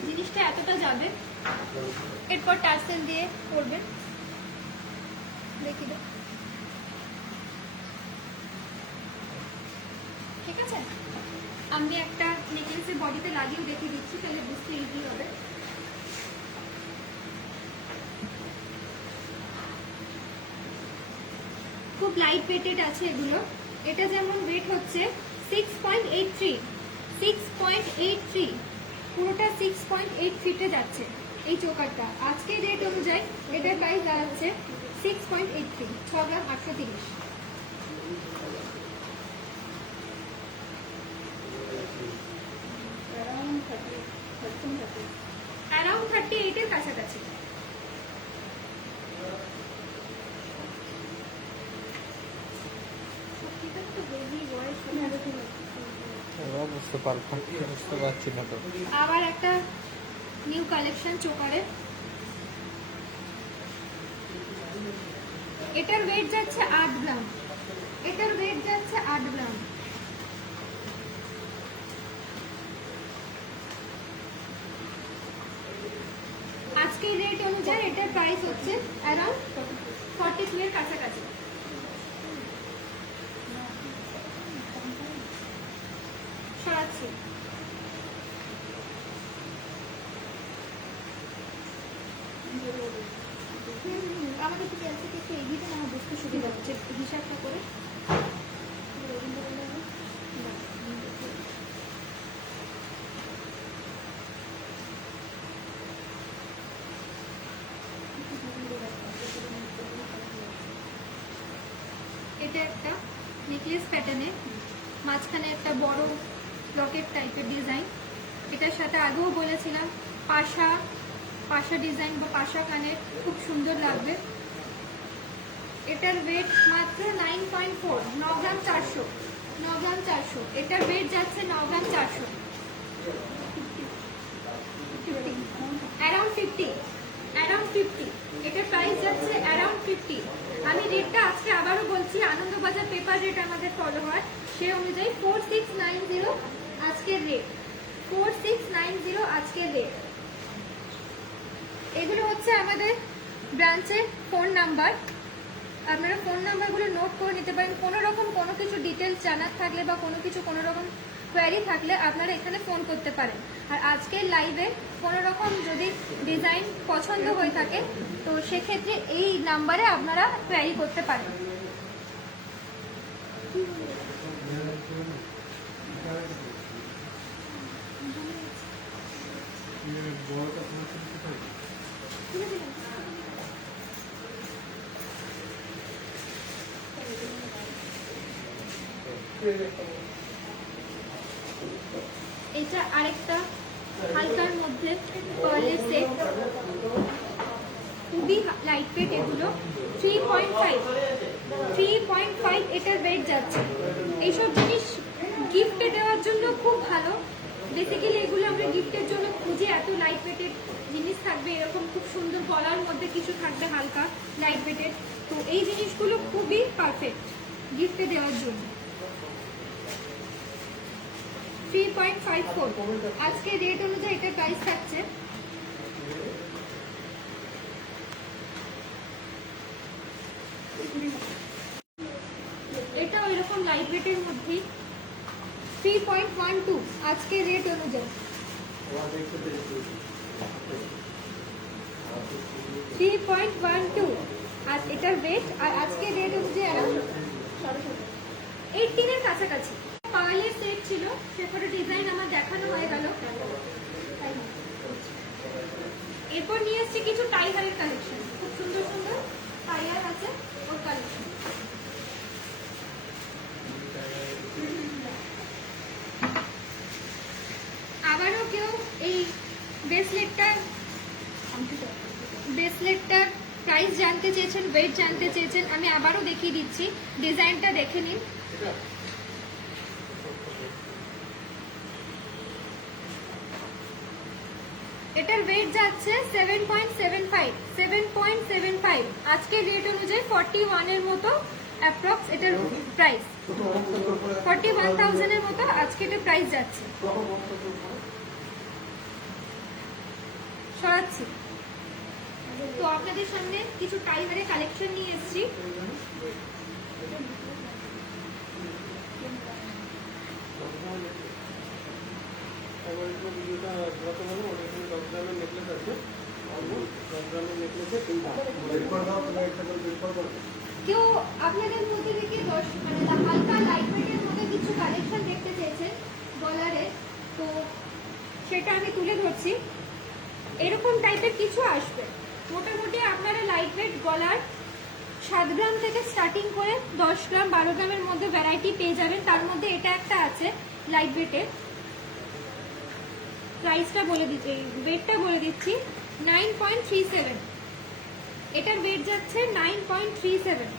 জিনিসটা এতটা যাবে, এরপর টার্সেল দিয়ে করবেন। দেখি দাও। ঠিক আছে, আমি একটা নেকলেসের বডিতে লাগিয়ে দেখিয়ে দিচ্ছি, তাহলে বুঝতে ইজি হবে। খুব লাইট ওয়েটেড আছে এগুলো। এটা যেমন ওয়েট হচ্ছে 6.83 পুরোটা 6.8 ফিটে যাচ্ছে এই চোকারটা। আজকে রেট অনুযায়ী এটার প্রাইস দাঁড়াচ্ছে 6.83, 6 গ্রাম 830। অ্যারাউন্ড 38 এর কাছাকাছি। এবার বুঝতে পারবো, বুঝতে পারছি না তো। আবার একটা নিউ কালেকশন চোকারের। এটার ওয়েট যাচ্ছে 8 গ্রাম। এটার ওয়েট যাচ্ছে 8 গ্রাম। আজকের রেট অনুযায়ী এটার প্রাইস হচ্ছে অ্যারাউন্ড 42 এর কাছাকাছি। সরাচ্ছি। আমাদের একটু ক্যালসিকে একটু এগিয়ে দেন, আমার বুঝতে সুবিধা হচ্ছে হিসাবটা করে। এটা একটা নেকলেস প্যাটার্নে মাঝখানে একটা বড় লকেট টাইপের ডিজাইন। এটার সাথে আগেও বলেছিলাম পাশা ডিজাইন বা পাশা কানের খুব সুন্দর লাগবে। এটার ওয়েট মাত্র 9.4, 9 গ্রাম 400, 9 গ্রাম 400। এটার ওয়েট যাচ্ছে 9 গ্রাম 400, অ্যারাউন্ড 50। এটার প্রাইস যাচ্ছে অ্যারাউন্ড 50। আমি রেটটা আজকে আবারও বলছি, আনন্দবাজার পেপার রেট আমাদের ফলো হয়, সেই অনুযায়ী 4690 আজকের রেট, 4690 আজকের রেট। এগুলো হচ্ছে আমাদের ব্রাঞ্চের ফোন নাম্বার, আপনারা ফোন নাম্বারগুলো নোট করে নিতে পারেন। কোনো রকম কোনো কিছু ডিটেলস জানার থাকলে বা কোনো রকম কোয়ারি থাকলে আপনারা এখানে ফোন করতে পারেন। আর আজকের লাইভে কোনো রকম যদি ডিজাইন পছন্দ হয়ে থাকে তো সেক্ষেত্রে এই নাম্বারে আপনারা কোয়ারি করতে পারেন। এটা আরেকটা হালকার মধ্যে পার্লের সেট, খুবই লাইট ওয়েট। এগুলো 3.5 এটার ওয়েট যাচ্ছে। এইসব জিনিস গিফটে দেওয়ার জন্য খুব ভালো। বেসিক্যালি এগুলো আমরা গিফটের জন্য খুঁজি, এত লাইট ওয়েটের জিনিস থাকবে, এরকম খুব সুন্দর গলার মধ্যে কিছু থাকবে হালকা লাইট ওয়েটের, তো এই জিনিসগুলো খুবই পারফেক্ট গিফটে দেওয়ার জন্য। 3.54 আজকে রেট অনুযায়ী এটা প্রাইস থাকছে। এটা ওইরকম লাইট ওয়েটের মধ্যেই 3.12 আজকে রেট অনুযায়ী, 3.12 আজ এটার ওয়েট। আর আজকে রেট অনুযায়ী অ্যারাউন্ড 18 এর কাছাকাছি। পার্লের সেট ছিল, সেপরে ডিজাইন আমার দেখানো হয়ে গেল। এরপর নিয়ে এসেছি কিছু টাইগারের কালেকশন, খুব সুন্দর সুন্দর টাইগার আছে ওর কালেকশন। আবারও কেউ এই ব্রেসলেটটার প্রাইস জানতে চেয়েছেন, ওয়েট জানতে চেয়েছেন, আমি আবারও দেখিয়ে দিচ্ছি, ডিজাইনটা দেখে নিন। এটার ওয়েট যাচ্ছে 7.75 আজকে রেট অনুযায়ী 41 এর মতো অ্যাপ্রক্স এটার প্রাইস, 41,000 এর মতো আজকে এটা প্রাইস যাচ্ছে। সরাচ্ছি তো আপনাদের সামনে কিছু টাইগারের কালেকশন নিয়ে এসেছি। কেউ আপনাদের মধ্যে থেকে হালকা লাইট ওয়েটের মধ্যে কিছু কালেকশন দেখতে চেয়েছেন গলারে, তো সেটা আমি তুলে ধরছি। এরকম টাইপের কিছু আসবে, মোটামুটি আপনারা লাইট ওয়েট গলার 7 গ্রাম থেকে স্টার্টিং করে 10 গ্রাম 12 গ্রামের মধ্যে ভ্যারাইটি পেয়ে যাবেন। তার মধ্যে এটা একটা আছে লাইট ওয়েটের, প্রাইসটা বলে দিচ্ছি, ওয়েটটা বলে দিচ্ছি 9.37। এটার ওয়েট যাচ্ছে 9.37।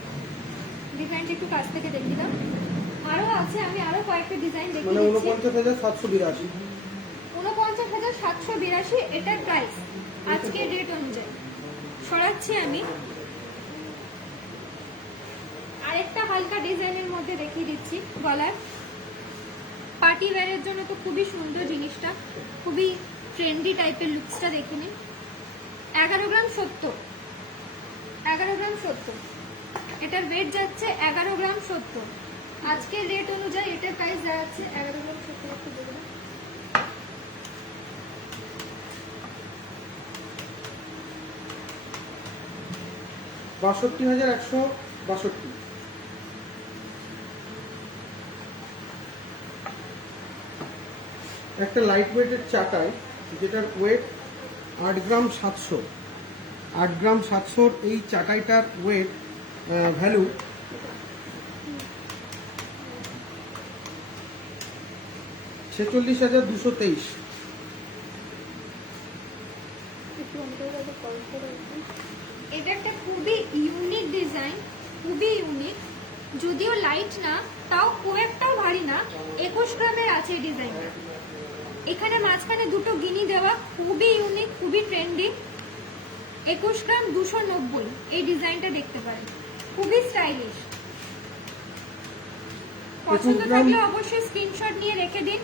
ডিজাইনটা একটু কাছ থেকে দেখিয়ে দাও। আরো আছে, আমি আরো কয়েকটা ডিজাইন দেখিয়ে দিচ্ছি। 49,782 49,782 এটার প্রাইস আজকে রেট অনুযায়ী। সরাচ্ছি আমি আরেকটা হালকা ডিজাইনের মধ্যে দেখিয়ে দিচ্ছি গলার। পার্টি ওয়্যারের জন্য তো খুবই সুন্দর জিনিসটা, খুবই ট্রেন্ডি টাইপের লুকসটা দেখে নিন। 11 গ্রাম 70, 11 গ্রাম 70 এটার ওয়েট যাচ্ছে 11 গ্রাম 70 আজকের রেট অনুযায়ী এটার প্রাইস যাচ্ছে 11 গ্রাম 70। একটু দেখুন 62,162। একটা লাইট ওয়েটের চাটাই যেটার ওয়েট 8 গ্রাম 700, 8 গ্রাম 700 এই চাটাইটার ওয়েট ভ্যালু 46,223। এটা একটা খুবই ইউনিক ডিজাইন, খুবই ইউনিক, যদিও লাইট না তাও খুব একটাও ভারী না। 21 গ্রামের আছে এই ডিজাইনটা। এখানে মাঝখানে দুটো গিনি দেওয়া, খুবই ইউনিক, খুবই ট্রেন্ডি। 21 গ্রাম 290, এই ডিজাইনটা দেখতে পারেন, খুবই স্টাইলিশ। পছন্দ 21 গ্রাম থাকলে অবশ্যই স্ক্রিনশট নিয়ে রেখে দিন।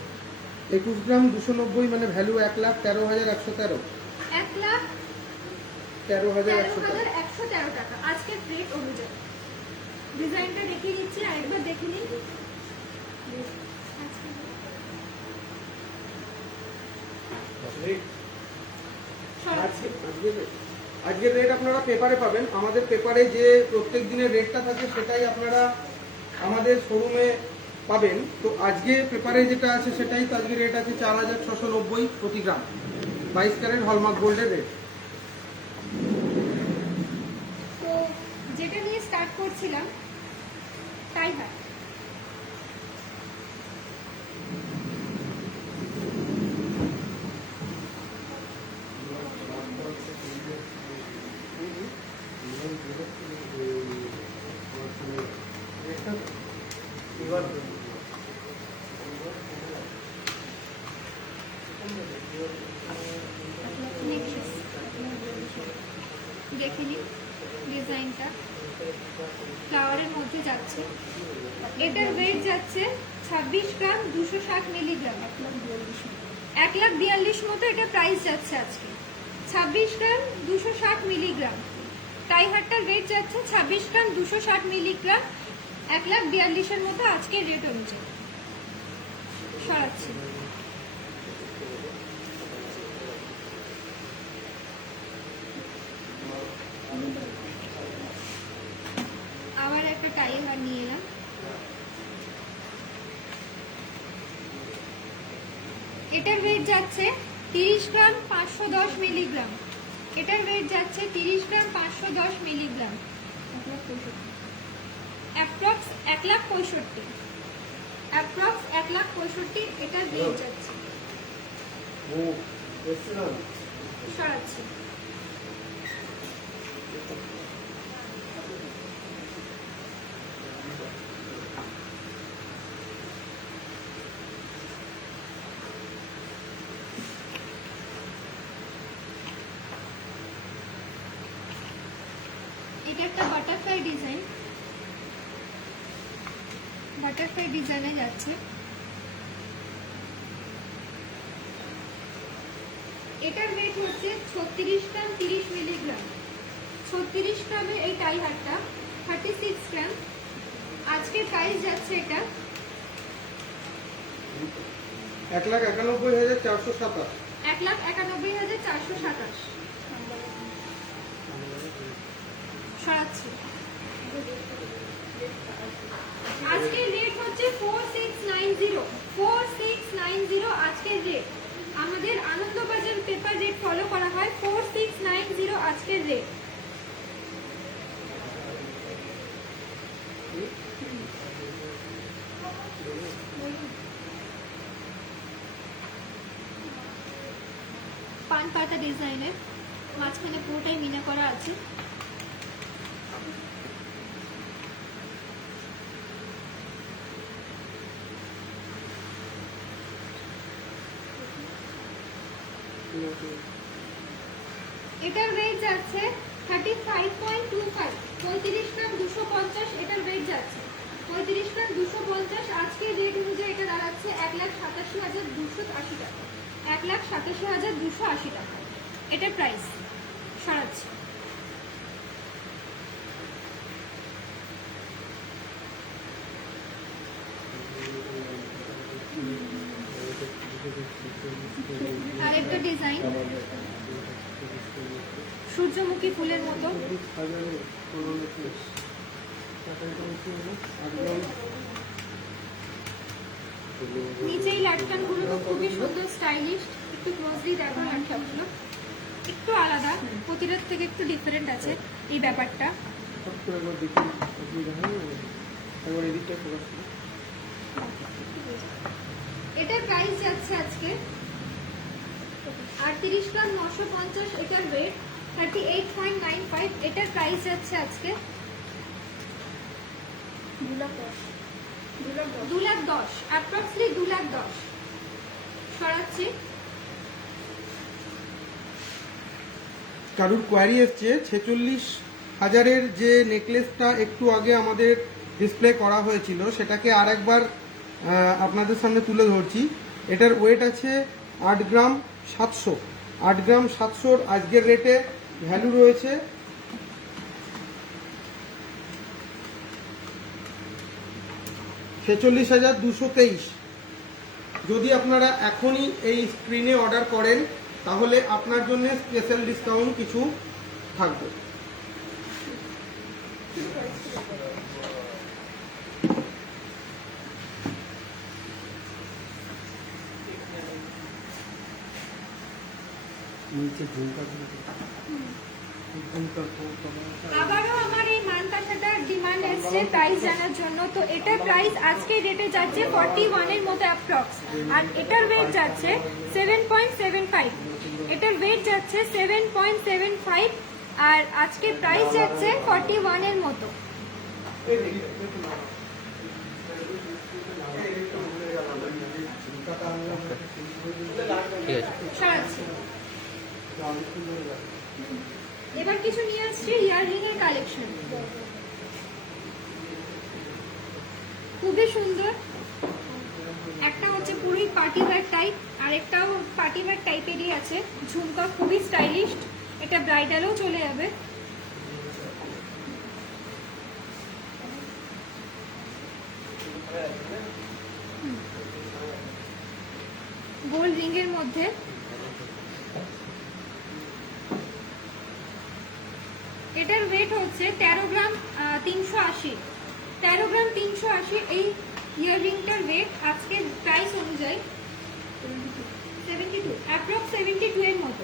21 গ্রাম 290 মানে ভ্যালু 1,13,113, 13,113। 1,13,113 টাকা আজকের রেট অনুযায়ী। ডিজাইনটা দেখিয়ে দিচ্ছি, আরেকবার দেখে নিন। আজকের রেট আপনারা পেপারে পাবেন। আমাদের পেপারে যে প্রত্যেক দিনের রেটটা থাকে সেটাই আপনারা আমাদের শোরুমে পাবেন। তো আজকে পেপারে যেটা আছে সেটাই তো আজকে রেট আছে 4,690 প্রতি গ্রাম, 22 ক্যারেট হলমার্ক গোল্ডের রেট। তো যেটা নিয়ে স্টার্ট করছিলাম, টাই হাট। দেখে নিন ডিজাইনটা, ফ্লাওয়ারের মধ্যে যাচ্ছে। এটার ওয়েট যাচ্ছে 26 গ্রাম 260 মিলিগ্রাম, 1,42,000 মতো এটা প্রাইস যাচ্ছে আজকে। 26 গ্রাম 260 মিলিগ্রাম, টাই হাটটার রেট যাচ্ছে 26 গ্রাম 260 মিলিগ্রাম, 1,42,000 মতো আজকের রেট অনুযায়ী। সরাচ্ছি। আবার একটা টাই হার নিয়ে এলাম। এটার ওয়েট যাচ্ছে 30 গ্রাম 510 মিলিগ্রাম, এটার ওয়েট যাচ্ছে 30 গ্রাম 510 মিলিগ্রাম, অ্যাপ্রক্স 1,65,000, এটার ওয়েট যাচ্ছে। সরাচ্ছি। এটা একটা বাটারফ্লাই ডিজাইন, বাটারফ্লাই ডিজাইনে যাচ্ছে। এটার ওয়েট হচ্ছে 36 গ্রাম 30 মিলিগ্রাম, 36 গ্রামের এই টাই হারটা 36 গ্রাম। আজকে প্রাইস যাচ্ছে এটা 1,91,427, 1,91,427। সরাচ্ছি। আজকের রেট হচ্ছে 4690 আজকের রেট। আমাদের আনন্দবাজার পেপার রেট ফলো করা হয়, 4690 আজকের রেট। পান পাতা ডিজাইনের, মাঝখানে পুরোটাই মিনা করা আছে। এটার ওয়েট যাচ্ছে 35.25, 35 গ্রাম 250, এটার ওয়েট যাচ্ছে 35 গ্রাম 250। আজকের রেট অনুযায়ী এটা দাঁড়াচ্ছে 1,87,280 টাকা, 1,87,280 টাকা এটার প্রাইস। সরাচ্ছি। আরেকটা ডিজাইন সূর্যমুখী ফুলের মতো, নিচেই লাটকানগুলো তো খুবই সুন্দর স্টাইলিশ। একটু ক্লোজলি দেখো, লাটকানগুলো একটু আলাদা, প্রতিটার থেকে একটু ডিফারেন্ট আছে এই ব্যাপারটা। এটার প্রাইস যাচ্ছে আজকে 38 গ্রাম 950, এটার ওয়েট 38.95, এটার প্রাইস যাচ্ছে আজকে 2,10,000, অ্যাপ্রক্সলি 2,10,000। সরাচ্ছি। কারুর কোয়ারি এসছে 46,000-এর যে নেকলেসটা একটু আগে আমাদের ডিসপ্লে করা হয়েছিল সেটাকে আরেকবার আপনাদের সামনে তুলে ধরছি। এটার ওয়েট আছে 8 গ্রাম 700। 8 গ্রাম 700-র আজকের রেটে ভ্যালু রয়েছে 46,223। যদি আপনারা এখনই এই স্ক্রিনে অর্ডার করেন তাহলে আপনার জন্য স্পেশাল ডিসকাউন্ট কিছু থাকবে। নিচে ঝুমকা আবারও আমার এই মানতাসাটার ডিমান্ড এসছে প্রাইস জানার জন্য। তো এটার প্রাইস আজকের রেটে যাচ্ছে 41 এর মতো অ্যাপ্রক্স, আর এটার ওয়েট যাচ্ছে 7.75। এটার ওয়েট যাচ্ছে 7.75 আর আজকের প্রাইস যাচ্ছে 41 এর মতো। ঠিক আছে। সারাচ্ছি। এবার কিছু নিয়ে আসছি ইয়াররিং এর কালেকশন, খুবই সুন্দর। একটা হচ্ছে পুরোই পার্টি ওয়্যার টাইপ, আর একটাও পার্টি ওয়্যার টাইপেরই আছে। ঝুমকা খুবই স্টাইলিশ, এটা ব্রাইডালও চলে যাবে। গোল্ড রিং এর মধ্যে এটার ওয়েট হচ্ছে 13 গ্রাম 380। 13 গ্রাম 380 এই ইয়াররিংটার ওয়েট আজকের প্রাইস অনুযায়ী 72, অ্যাপ্রক্স 72 এর মতো।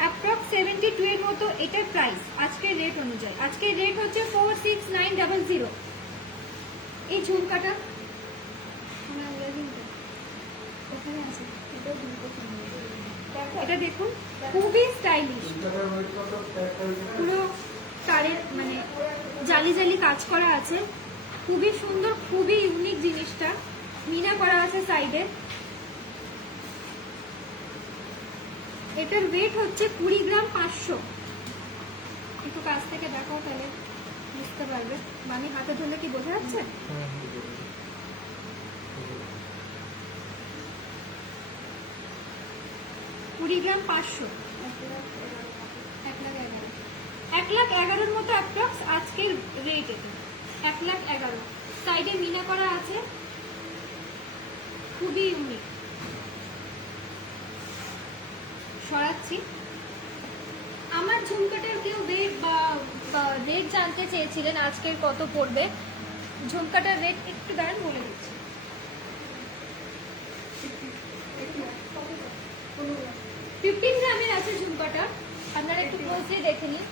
অ্যাপ্রক্স 72 এর মতো এটার প্রাইস আজকের রেট অনুযায়ী। আজকের রেট হচ্ছে 46900। এই ঝুমকাটা ওখানে আছে, এটা দেখুন খুবই স্টাইলিশ, পুরো তারের মানে জালি জালি কাজ করা আছে, খুবই সুন্দর, খুবই ইউনিক জিনিসটা। মিনা করা আছে সাইডে। এটার ওয়েট হচ্ছে 20 গ্রাম 500। একটু কাছ থেকে দেখাও তাহলে বুঝতে পারবে, মানে হাতে ধরলে কি বোঝা যাচ্ছে? 20 গ্রাম 500, 1,11,000 মতো অ্যাপ্রক্স আজকের রেট। এটা 1,11,000। সাইডে মিনা করা আছে, খুবই ইউনিক। সরাচ্ছি। আমার ঝুমকাটার কেউ রেট বা রেট জানতে চেয়েছিলেন আজকের কত পড়বে। ঝুমকাটার রেট একটু দাঁড়ান বলে দিচ্ছি। 15 গ্রামের আছে ঝুমকাটা, আপনারা একটু ক্লোজলি দেখে নিন।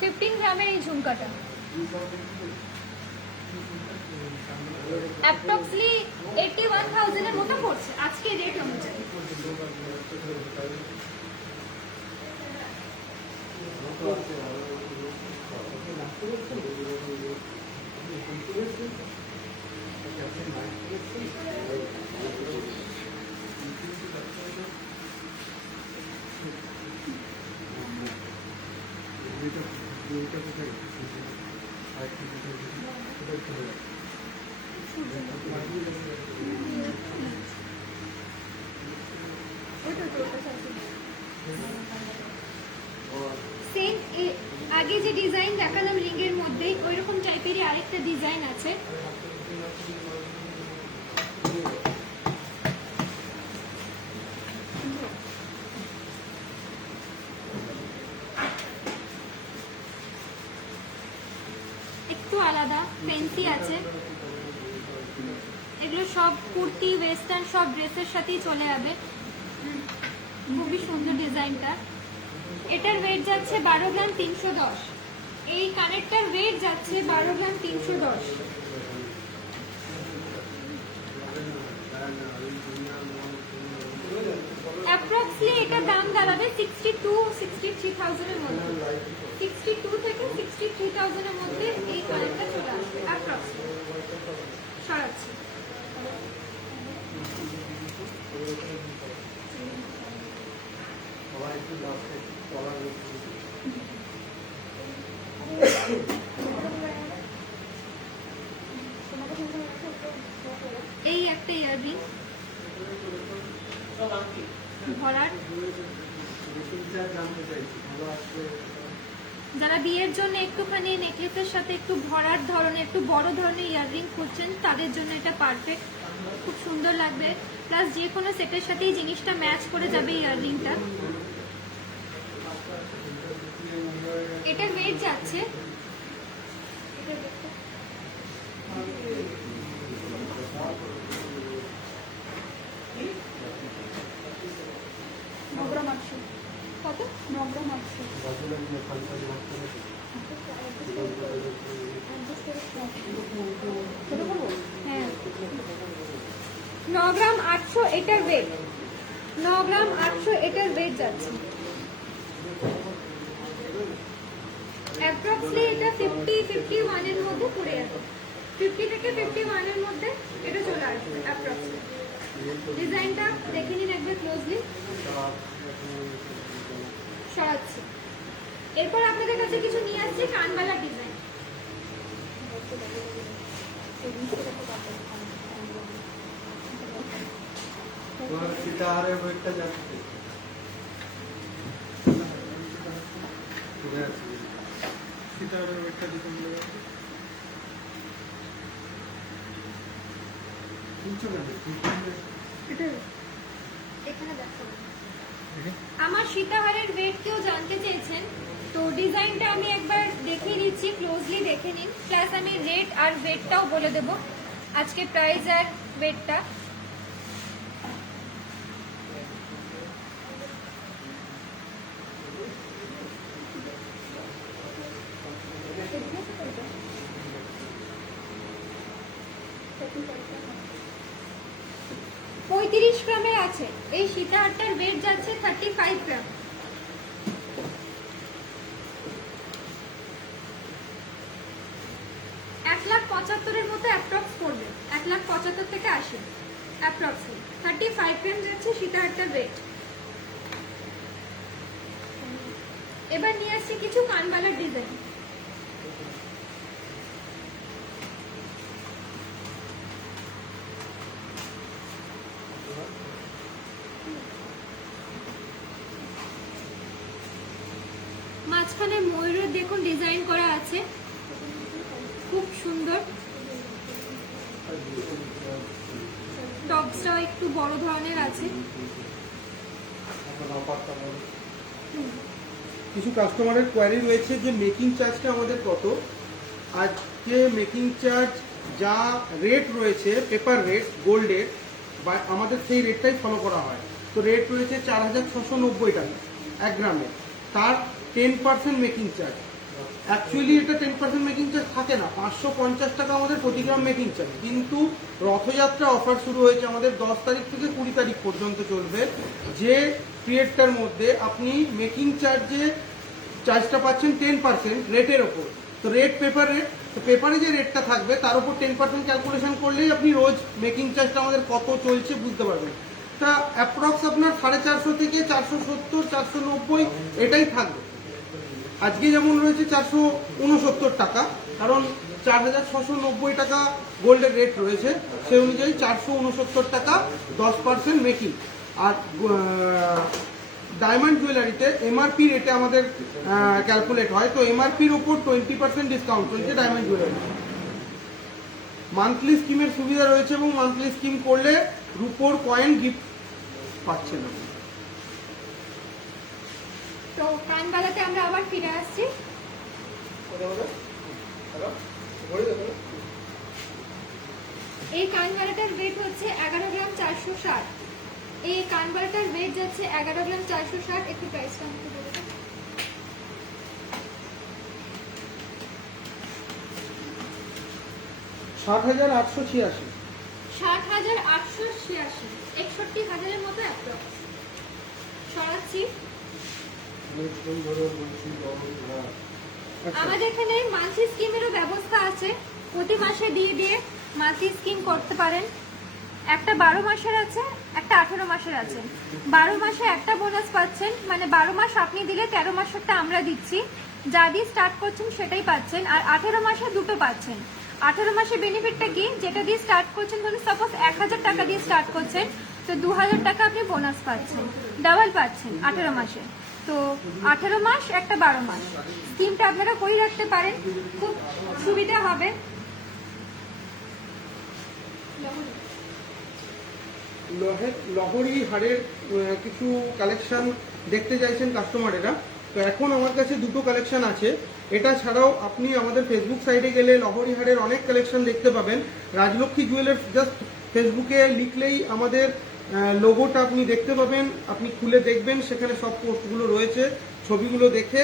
15 গ্রামের এই ঝুমকাটা অ্যাপ্রক্সলি 81,000 এর মতো পড়ছে আজকে রেট অনুযায়ী। সেম আগে যে ডিজাইন দেখালাম রিং এর মধ্যে ওইরকম টাইপেরই আরেকটা ডিজাইন আছে। একটু আলাদা ফ্যান্সি আছে। এগুলো সব কুর্তি ওয়েস্টার্ন সব ড্রেসের সাথেই চলে যাবে। খুবই সুন্দর ডিজাইনটা। এটার ওয়েট যাচ্ছে 12 গ্রাম 310। এই কানেরটার ওয়েট যাচ্ছে 12 গ্রাম 310। অ্যাপ্রক্সলি এটার দাম দাঁড়াবে 62-63,000 এর মধ্যে। 62 থেকে 63,000 এর মধ্যে এই কানেরটা চলে আসবে অ্যাপ্রক্সলি। সরাচ্ছি। আবার একটু লাস্টে কলার এই একটা ইয়াররিং ভরার, জানতে চাইছি ভালো আসবে। যারা বিয়ের জন্য একটুখানি নেকলেসের সাথে একটু ভরার ধরনের একটু বড় ধরনের ইয়াররিং খুঁজছেন তাদের জন্য এটা পারফেক্ট, খুব সুন্দর লাগবে। প্লাস যে কোনো সেটের সাথেই জিনিসটা ম্যাচ করে যাবে ইয়াররিংটা। এটার ওয়েট যাচ্ছে কত 9 গ্রাম 800 এটার ওয়েট, 9 গ্রাম 800 এটার ওয়েট যাচ্ছে। অ্যাপ্রক্সলি এটা 50-51 এর মধ্যে পড়ে যাবে, 50 থেকে 51 এর মধ্যে এটা চলে আসবে অ্যাপ্রক্সলি। ডিজাইনটা দেখে নিন একবার ক্লোজলি। সরাচ্ছি। এরপর আপনাদের কাছে কিছু নিয়ে আসছি কানবালা ডিজাইন। তোমার সীতাহারের ওয়েটটা যাচ্ছে। সীতাহারের ওয়েটটা দিতে হবে। এখানে দেখো আমার সীতাহারের ওয়েট কেউ জানতে চেয়েছেন, তো ডিজাইনটা আমি একবার দেখিয়ে দিচ্ছি, ক্লোজলি দেখে নিন। প্লাস আমি রেট আর ওয়েটটাও বলে দেবো, আজকে প্রাইস আর ওয়েটটা। পঁয়ত্রিশ গ্রামের আছে এই সীতাহারটার ওয়েট যাচ্ছে 35 গ্রাম। এক লাখ 75 মতো অ্যাপ্রক্স পড়বে, 1,75,000 থেকে 80 অ্যাপ্রক্সলি। 35 গ্রাম যাচ্ছে সীতাহারটার ওয়েট। এবার নিয়ে আসছি কিছু কানবালার ডিজাইন। মাঝখানে ময়ূরের দেখুন ডিজাইন করা আছে, খুব সুন্দর। টপসটাও একটু বড় ধরনের আছে। কিছু কাস্টমারের কোয়ারি রয়েছে যে মেকিং চার্জটা আমাদের কত। আজকে মেকিং চার্জ যা রেট রয়েছে পেপার রেট গোল্ডের, বা আমাদের সেই রেটটাই ফলো করা হয়। তো রেট রয়েছে 4,690 টাকা 1 গ্রামে, তার 10% মেকিং চার্জ। অ্যাকচুয়ালি এটা 10% মেকিং চার্জ থাকে না, 550 টাকা আমাদের প্রতি গ্রাম মেকিং চার্জ। কিন্তু রথযাত্রা অফার শুরু হয়েছে আমাদের 10 তারিখ থেকে 20 তারিখ পর্যন্ত চলবে, যে পিরিয়ডটার মধ্যে আপনি মেকিং চার্জটা পাচ্ছেন 10% রেটের ওপর। তো রেট পেপার রেট, তো পেপারে যে রেটটা থাকবে তার উপর 10% ক্যালকুলেশন করলেই আপনি রোজ মেকিং চার্জটা আমাদের কত চলছে বুঝতে পারবেন। তা অ্যাপ্রক্স আপনার 450 থেকে 470 490 এটাই থাকবে। আজকে যেমন রয়েছে 469 টাকা, কারণ 4,690 টাকা গোল্ডের রেট রয়েছে, সেই অনুযায়ী 469 টাকা 10% মেকিং। আর ডায়মন্ড জুয়েলারিতে এমআরপি রেটে আমাদের ক্যালকুলেট হয়, তো এমআরপির উপর 20% ডিসকাউন্ট চলছে ডায়মন্ড জুয়েলারি। মান্থলি স্কিমের সুবিধা রয়েছে এবং মান্থলি স্কিম করলে রুপোর কয়েন গিফট পাচ্ছেন। তো কানবালাতে আমরা আবার ফিরে আসছি। এই কানবালাটার ওয়েট হচ্ছে 11 গ্রাম 460। এই কানবালাটার ওয়েট যাচ্ছে 11 গ্রাম 460। একটু প্রাইসটা আমাকে বলে দাও। 60,886। 60,886, 61,000 মতো অ্যাপ্রক্স। সরাচ্ছি। আমাদের এখানে মান্থলি স্কিমেরও ব্যবস্থা আছে, প্রতি মাসে দিয়ে দিয়ে মান্থলি স্কিম করতে পারেন। একটা 12 মাসের আছে, একটা 18 মাসের আছে। 12 মাসে একটা বোনাস পাচ্ছেন, মানে 12 মাস আপনি দিলে 13 মাসেরটা আমরা দিচ্ছি, যা দিয়ে স্টার্ট করছেন সেটাই পাচ্ছেন। আর 18 মাসে দুটো পাচ্ছেন। 18 মাসে বেনিফিটটা কি, যেটা দিয়ে স্টার্ট করছেন, ধরুন সাপোজ 1000 টাকা দিয়ে স্টার্ট করছেন, তো 2000 টাকা আপনি বোনাস পাচ্ছেন, ডাবল পাচ্ছেন 18 মাসে। তো 18 মাস একটা 12 মাস স্কিমটা আপনারা করে রাখতে পারেন, খুব সুবিধা হবে। লহরি হারের কিছু কালেকশন দেখতে চাইছেন কাস্টমারেরা, তো এখন আমার কাছে দুটো কালেকশন আছে। এটা ছাড়াও আপনি আমাদের ফেসবুক সাইটে গেলে লহরি হারের অনেক কালেকশন দেখতে পাবেন। রাজলক্ষ্মী জুয়েলার্স জাস্ট ফেসবুকে লিখলেই আমাদের লোগোটা আপনি দেখতে পাবেন। আপনি খুলে দেখবেন, সেখানে সব পোস্টগুলো রয়েছে। ছবিগুলো দেখে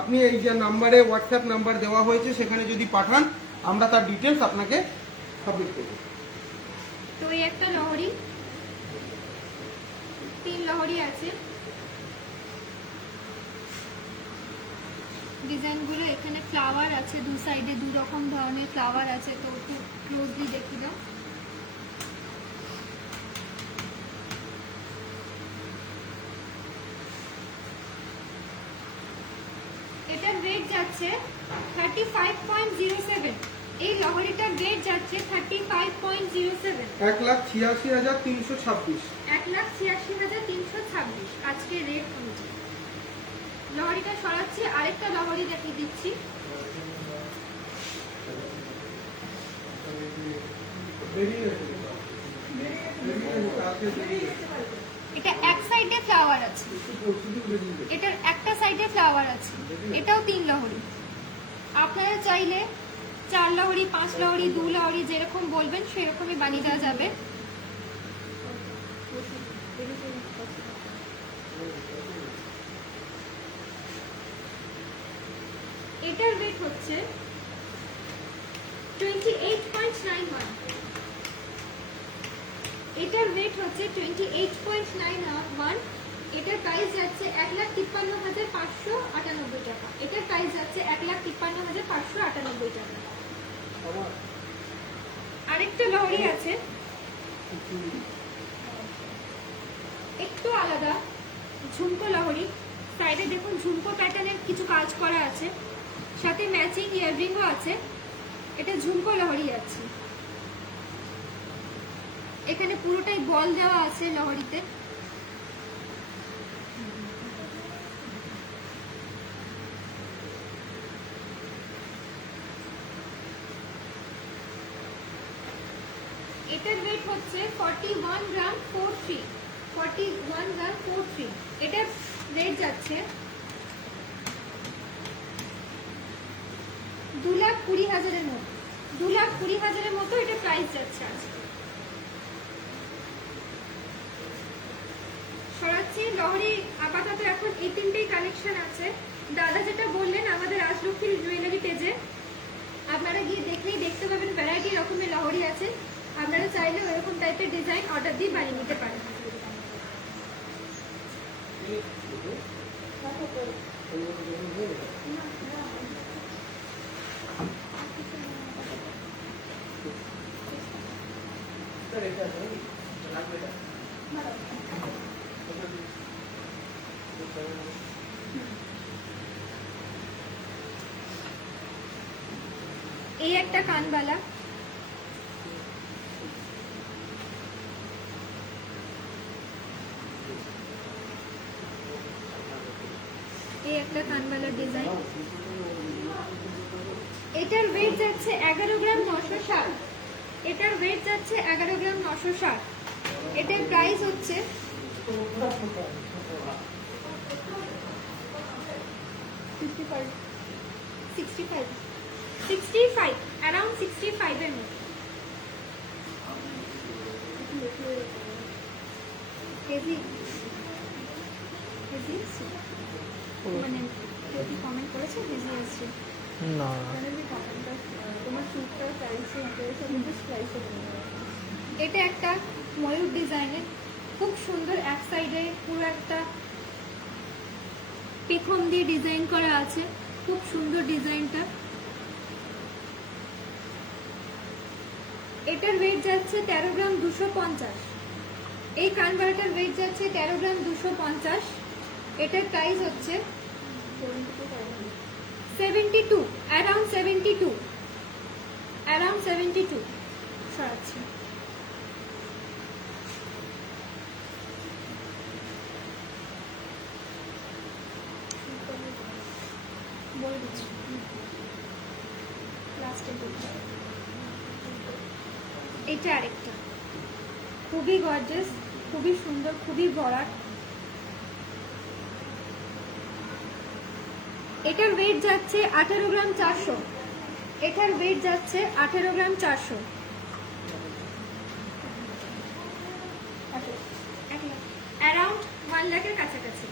আপনি এই যে নাম্বারে, হোয়াটসঅ্যাপ নাম্বার দেওয়া হয়েছে, সেখানে যদি পাঠান আমরা তার ডিটেলস আপনাকে সাবমিট করব। তো এই একটা লহরি, 3 লহরি আছে। ডিজাইনগুলো এখানে ফ্লাওয়ার আছে, দু সাইডে 2 রকম ধরনের ফ্লাওয়ার আছে, তো একটু ক্লোজলি দেখে দাও। এটার রেট যাচ্ছে 35.07। এই লহরিটার রেট যাচ্ছে 35.07। 1,86,326। 1,86,326 আজকে রেট অনুযায়ী। লহরিটা সরাচ্ছি, আরেকটা লহরি দেখিয়ে দিচ্ছি। এটা এক সাইডে ফ্লাওয়ার আছে, এটার একটা সাইডে ফ্লাওয়ার আছে। এটাও 3 লহরি। আপনারা চাইলে 4 লহরি, 5 লহরি, 2 লহরি যেরকম বলবেন সেরকমই বানিয়ে দেওয়া যাবে। এটার ওয়েট হচ্ছে 28.91। এটার ওয়েট হচ্ছে 28.91। এটার প্রাইস যাচ্ছে 1,53,598 টাকা। এটার প্রাইস যাচ্ছে 1,53,598 টাকা। আরেকটা লহরি আছে, একটু আলাদা, ঝুমকো লহরি। সাইডে দেখুন ঝুমকো প্যাটার্নের কিছু কাজ করা আছে, সাথে ম্যাচিং ইয়াররিংও আছে। এটা ঝুমকো লহরি আছে, এখানে পুরোটাই বল দেওয়া আছে লহরিতে। এটার ওয়েট হচ্ছে 41 গ্রাম 43। 41 গ্রাম 43। এটার রেট যাচ্ছে 2,20,000-এর মতো। 2,20,000-এর মতো এটা প্রাইস যাচ্ছে আজকে। সরাচ্ছি লহরি। আপাতত এখন এই 3টেই কালেকশন আছে। দাদা যেটা বললেন আমাদের রাজলক্ষ্মী জুয়েলারি পেজে আপনারা গিয়ে দেখলেই দেখতে পাবেন ভ্যারাইটি রকমের লহরি আছে। আপনারা চাইলে এরকম টাইপের ডিজাইন অর্ডার দিয়ে বানিয়ে নিতে পারেন। এই একটা কানবালা, এই একটা কানবালার ডিজাইন। এটার ওয়েট যাচ্ছে 11 গ্রাম 960। এটার ওয়েট যাচ্ছে 11 গ্রাম 960। এটার প্রাইস হচ্ছে 65, অ্যারাউন্ড 65 এর মতো। কেজি মানে কেউ কি কমেন্ট করেছে কেজি এসছে? না এটা একটা ময়ূর ডিজাইনের, খুব সুন্দর। এক সাইডে পুরো একটা পেখম দিয়ে ডিজাইন করা আছে, খুব সুন্দর ডিজাইনটা। এটার ওয়েট যাচ্ছে 13 গ্রাম 250। এই কানবালাটার ওয়েট যাচ্ছে 13 গ্রাম 250। এটার প্রাইস হচ্ছে 72, অ্যারাউন্ড 72, অ্যারাউন্ড 72 সরাচ্ছি। বলে দিচ্ছি লাস্টে বলছি। এটা আরেকটা খুবই গর্জাস, খুবই সুন্দর, খুবই ভরাট। এটার ওয়েট যাচ্ছে 18 গ্রাম 400। এটার ওয়েট যাচ্ছে 18 গ্রাম 400। অ্যারাউন্ড 1 লাখের কাছাকাছি।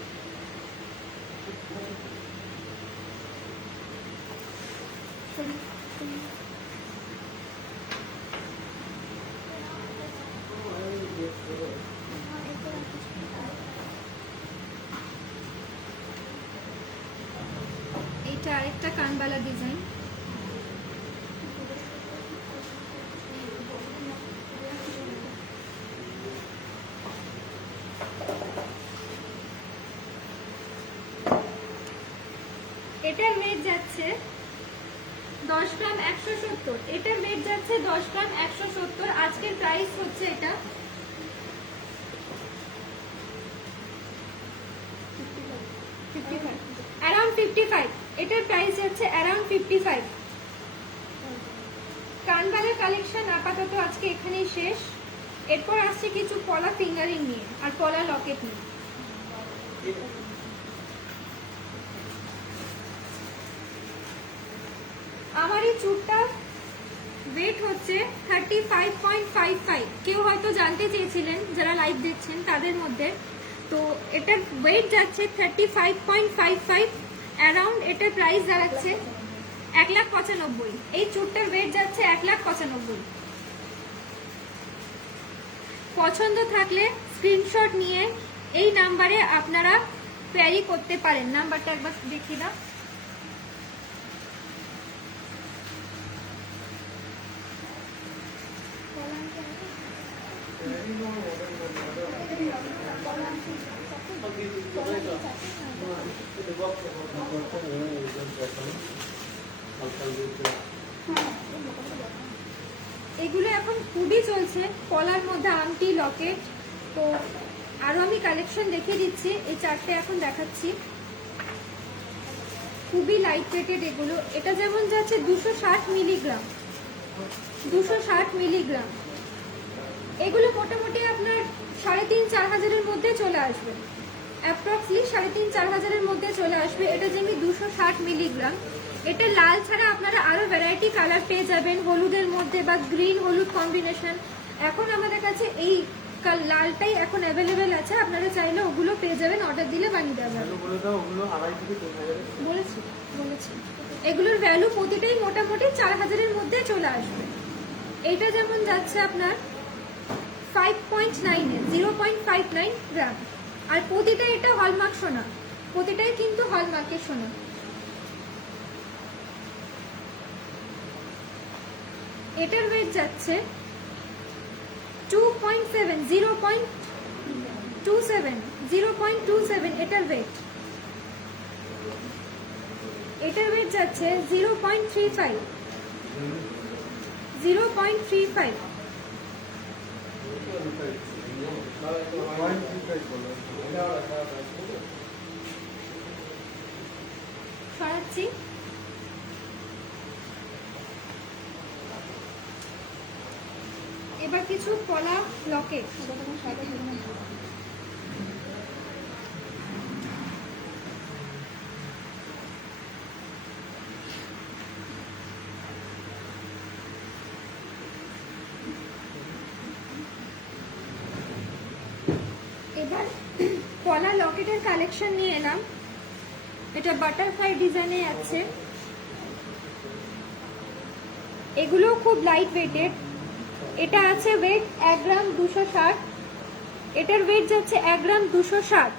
এটা আরেকটা কানবালা ডিজাইন। এটার ওয়েট যাচ্ছে 10 গ্রাম 170। এটার ওয়েট যাচ্ছে 10 গ্রাম 170। আজকের প্রাইস হচ্ছে এটা 55, অ্যারাউন্ড 55। এটার প্রাইস যাচ্ছে অ্যারাউন্ড 55। কানবালার কালেকশন আপাতত আজকে এখানেই শেষ। এরপর আসছে কিছু পলা ফিঙ্গারিং নিয়ে আর পলা লকেট নিয়ে। আমার এই চুড়টা ওয়েট হচ্ছে 35.55। কেউ হয়তো জানতে চেয়েছিলেন যারা লাইভ দেখছেন তাদের মধ্যে, তো এটার ওয়েট যাচ্ছে 35.55, অ্যারাউন্ড এটার প্রাইস দাঁড়াচ্ছে 1,95,000। এই চুড়টার ওয়েট যাচ্ছে 1,95,000। পছন্দ থাকলে স্ক্রিনশট নিয়ে এই নাম্বারে আপনারা কোয়ারি করতে পারেন। নাম্বারটা একবার দেখিয়ে দাও। এগুলো এখন খুবই চলছে পলার মধ্যে, আংটি লকেট। তো আরো আমি কালেকশন দেখিয়ে দিচ্ছি। এই চারটে এখন দেখাচ্ছি, খুবই লাইট ওয়েটেড এগুলো। এটা যেমন যাচ্ছে 260 মিলিগ্রাম, 260 মিলিগ্রাম। এগুলো মোটামুটি আপনার 3,500-4 হাজারের মধ্যে চলে আসবে, অ্যাপ্রক্সলি 3,500-4 হাজারের মধ্যে চলে আসবে। এটা যেমনি 260 মিলিগ্রাম। এটা লাল ছাড়া আপনারা আরো ভ্যারাইটি কালার পেয়ে যাবেন, হলুদের মধ্যে বা গ্রিন হলুদ কম্বিনেশন। এখন আমাদের কাছে এই লালটাই এখন অ্যাভেলেবেল আছে, আপনারা চাইলে ওগুলো পেয়ে যাবেন, অর্ডার দিলে বানিয়ে দেওয়া যাবে। বলেছি বলেছি এগুলোর ভ্যালু প্রতিটাই মোটামুটি 4 হাজারের মধ্যে চলে আসবে। এইটা যেমন যাচ্ছে আপনার 5.9 0.59 গ্রাম। আর প্রতিটা এটা হলমার্ক সোনা, প্রতিটাই কিন্তু হলমার্কের সোনা। এটার ওয়েট যাচ্ছে 2.7 0.27 এটার ওয়েট। এটার ওয়েট যাচ্ছে 0.35 সরাচ্ছি। এবার কিছু পলা লকেট। এবার পলা লকেটের কালেকশন নিয়ে এলাম। এটা বাটারফ্লাই ডিজাইনে আছে। এগুলো খুব লাইট ওয়েটেড। এটা আছে ওয়েট 1 গ্রাম 260। এটার ওয়েট যাচ্ছে 1 গ্রাম 260।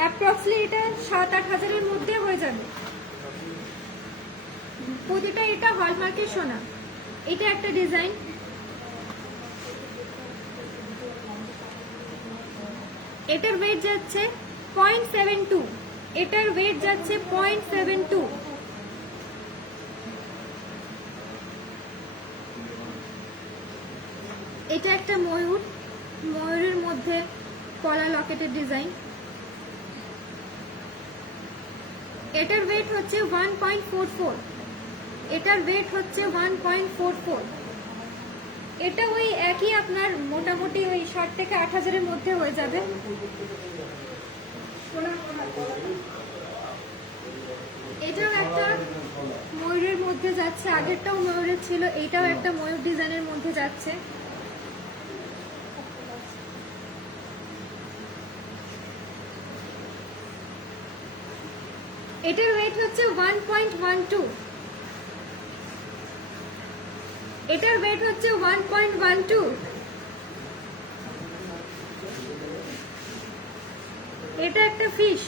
অ্যাপ্রক্সলি এটা 7-8 হাজারের মধ্যে হয়ে যাবে। প্রতিটা এটা হলমার্কের সোনা। এটা একটা ডিজাইন, এটার ওয়েট যাচ্ছে 0.72, এটার ওয়েট যাচ্ছে 0.72। এটা একটা ময়ূর, ময়ূরের মধ্যে পলা লকেটের ডিজাইন। এটার ওয়েট হচ্ছে 1.44, এটার ওয়েট হচ্ছে 1.44। এটা ওই একই আপনার মোটামুটি ওই 60 থেকে 8000-এর মধ্যে হয়ে যাবে। এটাও একটা ময়ূরের মধ্যে যাচ্ছে, আগেরটাও ময়ূরের ছিল, এইটাও একটা ময়ূর ডিজাইনের মধ্যে যাচ্ছে। এটার ওয়েট হচ্ছে 1.12, এটার ওয়েট হচ্ছে 1.12। এটা একটা ফিশ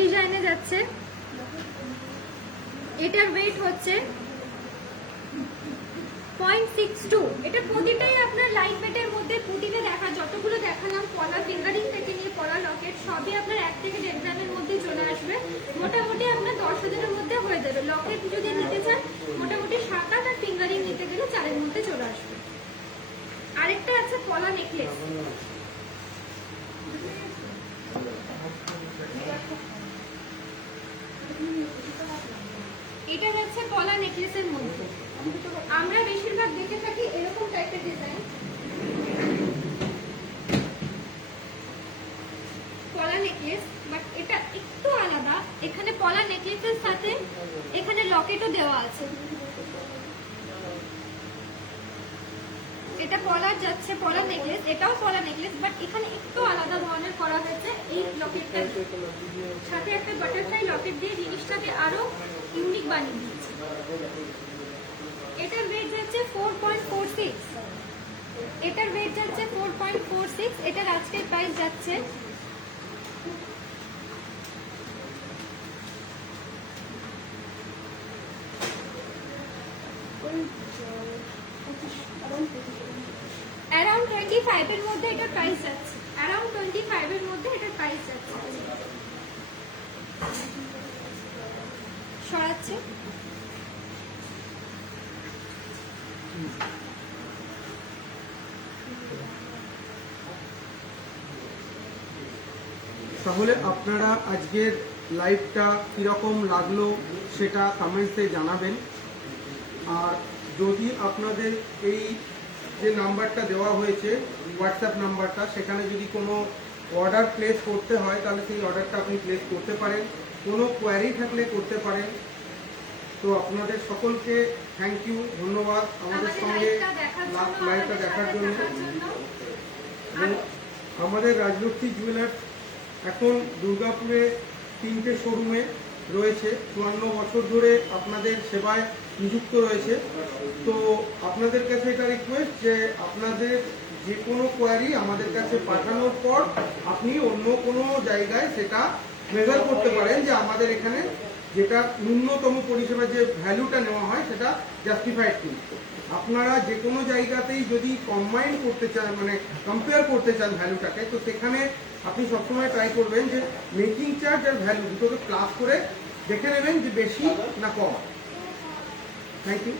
ডিজাইনে যাচ্ছে, এটার ওয়েট হচ্ছে 0.62। এটা প্রতিটাই আপনার লাইট ওয়েটের মধ্যে পুঁতিতে দেখা, যতগুলো দেখালাম পলা ফিঙ্গারিং থেকে নিয়ে পলা লকেট সবই আপনার 1 থেকে 1.5 গ্রামের মধ্যে চলে আসবে। মোটামুটি আপনার 10,000-এর মধ্যে হয়ে যাবে। লকেট যদি নিতে চান মোটামুটি 7-8, আর ফিঙ্গারিং নিতে গেলে 4-এর মধ্যে চলে আসবে। আরেকটা আছে পলা নেকলেস, এটা হচ্ছে পলা নেকলেসের মধ্যে। আমরা বেশিরভাগ দেখে থাকি এরকম টাইপের ডিজাইন, পলা নেকলেস, বাট এটা একটু আলাদা। এখানে পলা নেকলেসের সাথে এখানে লকেটও দেওয়া আছে। এটা পলার যাচ্ছে, পলা নেকলেস, এটাও পলা নেকলেস, বাট এখানে একটু আলাদা ধরনের করা হয়েছে। এই লকেটটার সাথে একটা বাটারফ্লাই লকেট দিয়ে জিনিসটাকে আরো ইউনিক বানিয়ে দিয়েছে। এটার ওয়েট যাচ্ছে 4.46, এটার ওয়েট যাচ্ছে 4.46। এটার আজকের প্রাইস যাচ্ছে অ্যারাউন্ড 25-এর মধ্যে এটার প্রাইস যাচ্ছে, অ্যারাউন্ড 25-এর মধ্যে এটার প্রাইস যাচ্ছে। সরাচ্ছে তাহলে আপনারা আজকের লাইভটা কীরকম লাগলো সেটা কমেন্টসে জানাবেন। আর যদি আপনাদের এই যে নাম্বারটা দেওয়া হয়েছে হোয়াটসঅ্যাপ নাম্বারটা, সেখানে যদি কোনো অর্ডার প্লেস করতে হয় তাহলে সেই অর্ডারটা আপনি প্লেস করতে পারেন, কোনো কোয়ারি থাকলে করতে পারেন। তো আপনাদের সকলকে থ্যাংক ইউ, ধন্যবাদ আমাদের সঙ্গে লাইভটা দেখার জন্য। আমাদের রাজলক্ষ্মী জুয়েলার্স এখন দুর্গাপুরে 3টে শোরুমে রয়েছে, 54 বছর ধরে আপনাদের সেবায় নিযুক্ত রয়েছে। তো আপনাদের কাছে এটা রিকোয়েস্ট যে আপনাদের যে কোনো কোয়ারি আমাদের কাছে পাঠানোর পর আপনি অন্য কোনো জায়গায় সেটা মেজার করতে পারেন যে আমাদের এখানে যেটা ন্যূনতম পরিষেবা যে ভ্যালুটা নেওয়া হয় সেটা জাস্টিফাইড কিনা। আপনারা যে কোনো জায়গাতেই যদি কম্বাইন করতে চান, মানে কম্পেয়ার করতে চান ভ্যালুটাকে, তো সেখানে আপনি সবসময় ট্রাই করবেন যে মেকিং চার্জ আর ভ্যালু দুটোকে প্লাস করে দেখে নেবেন যে বেশি না কম। Thank you.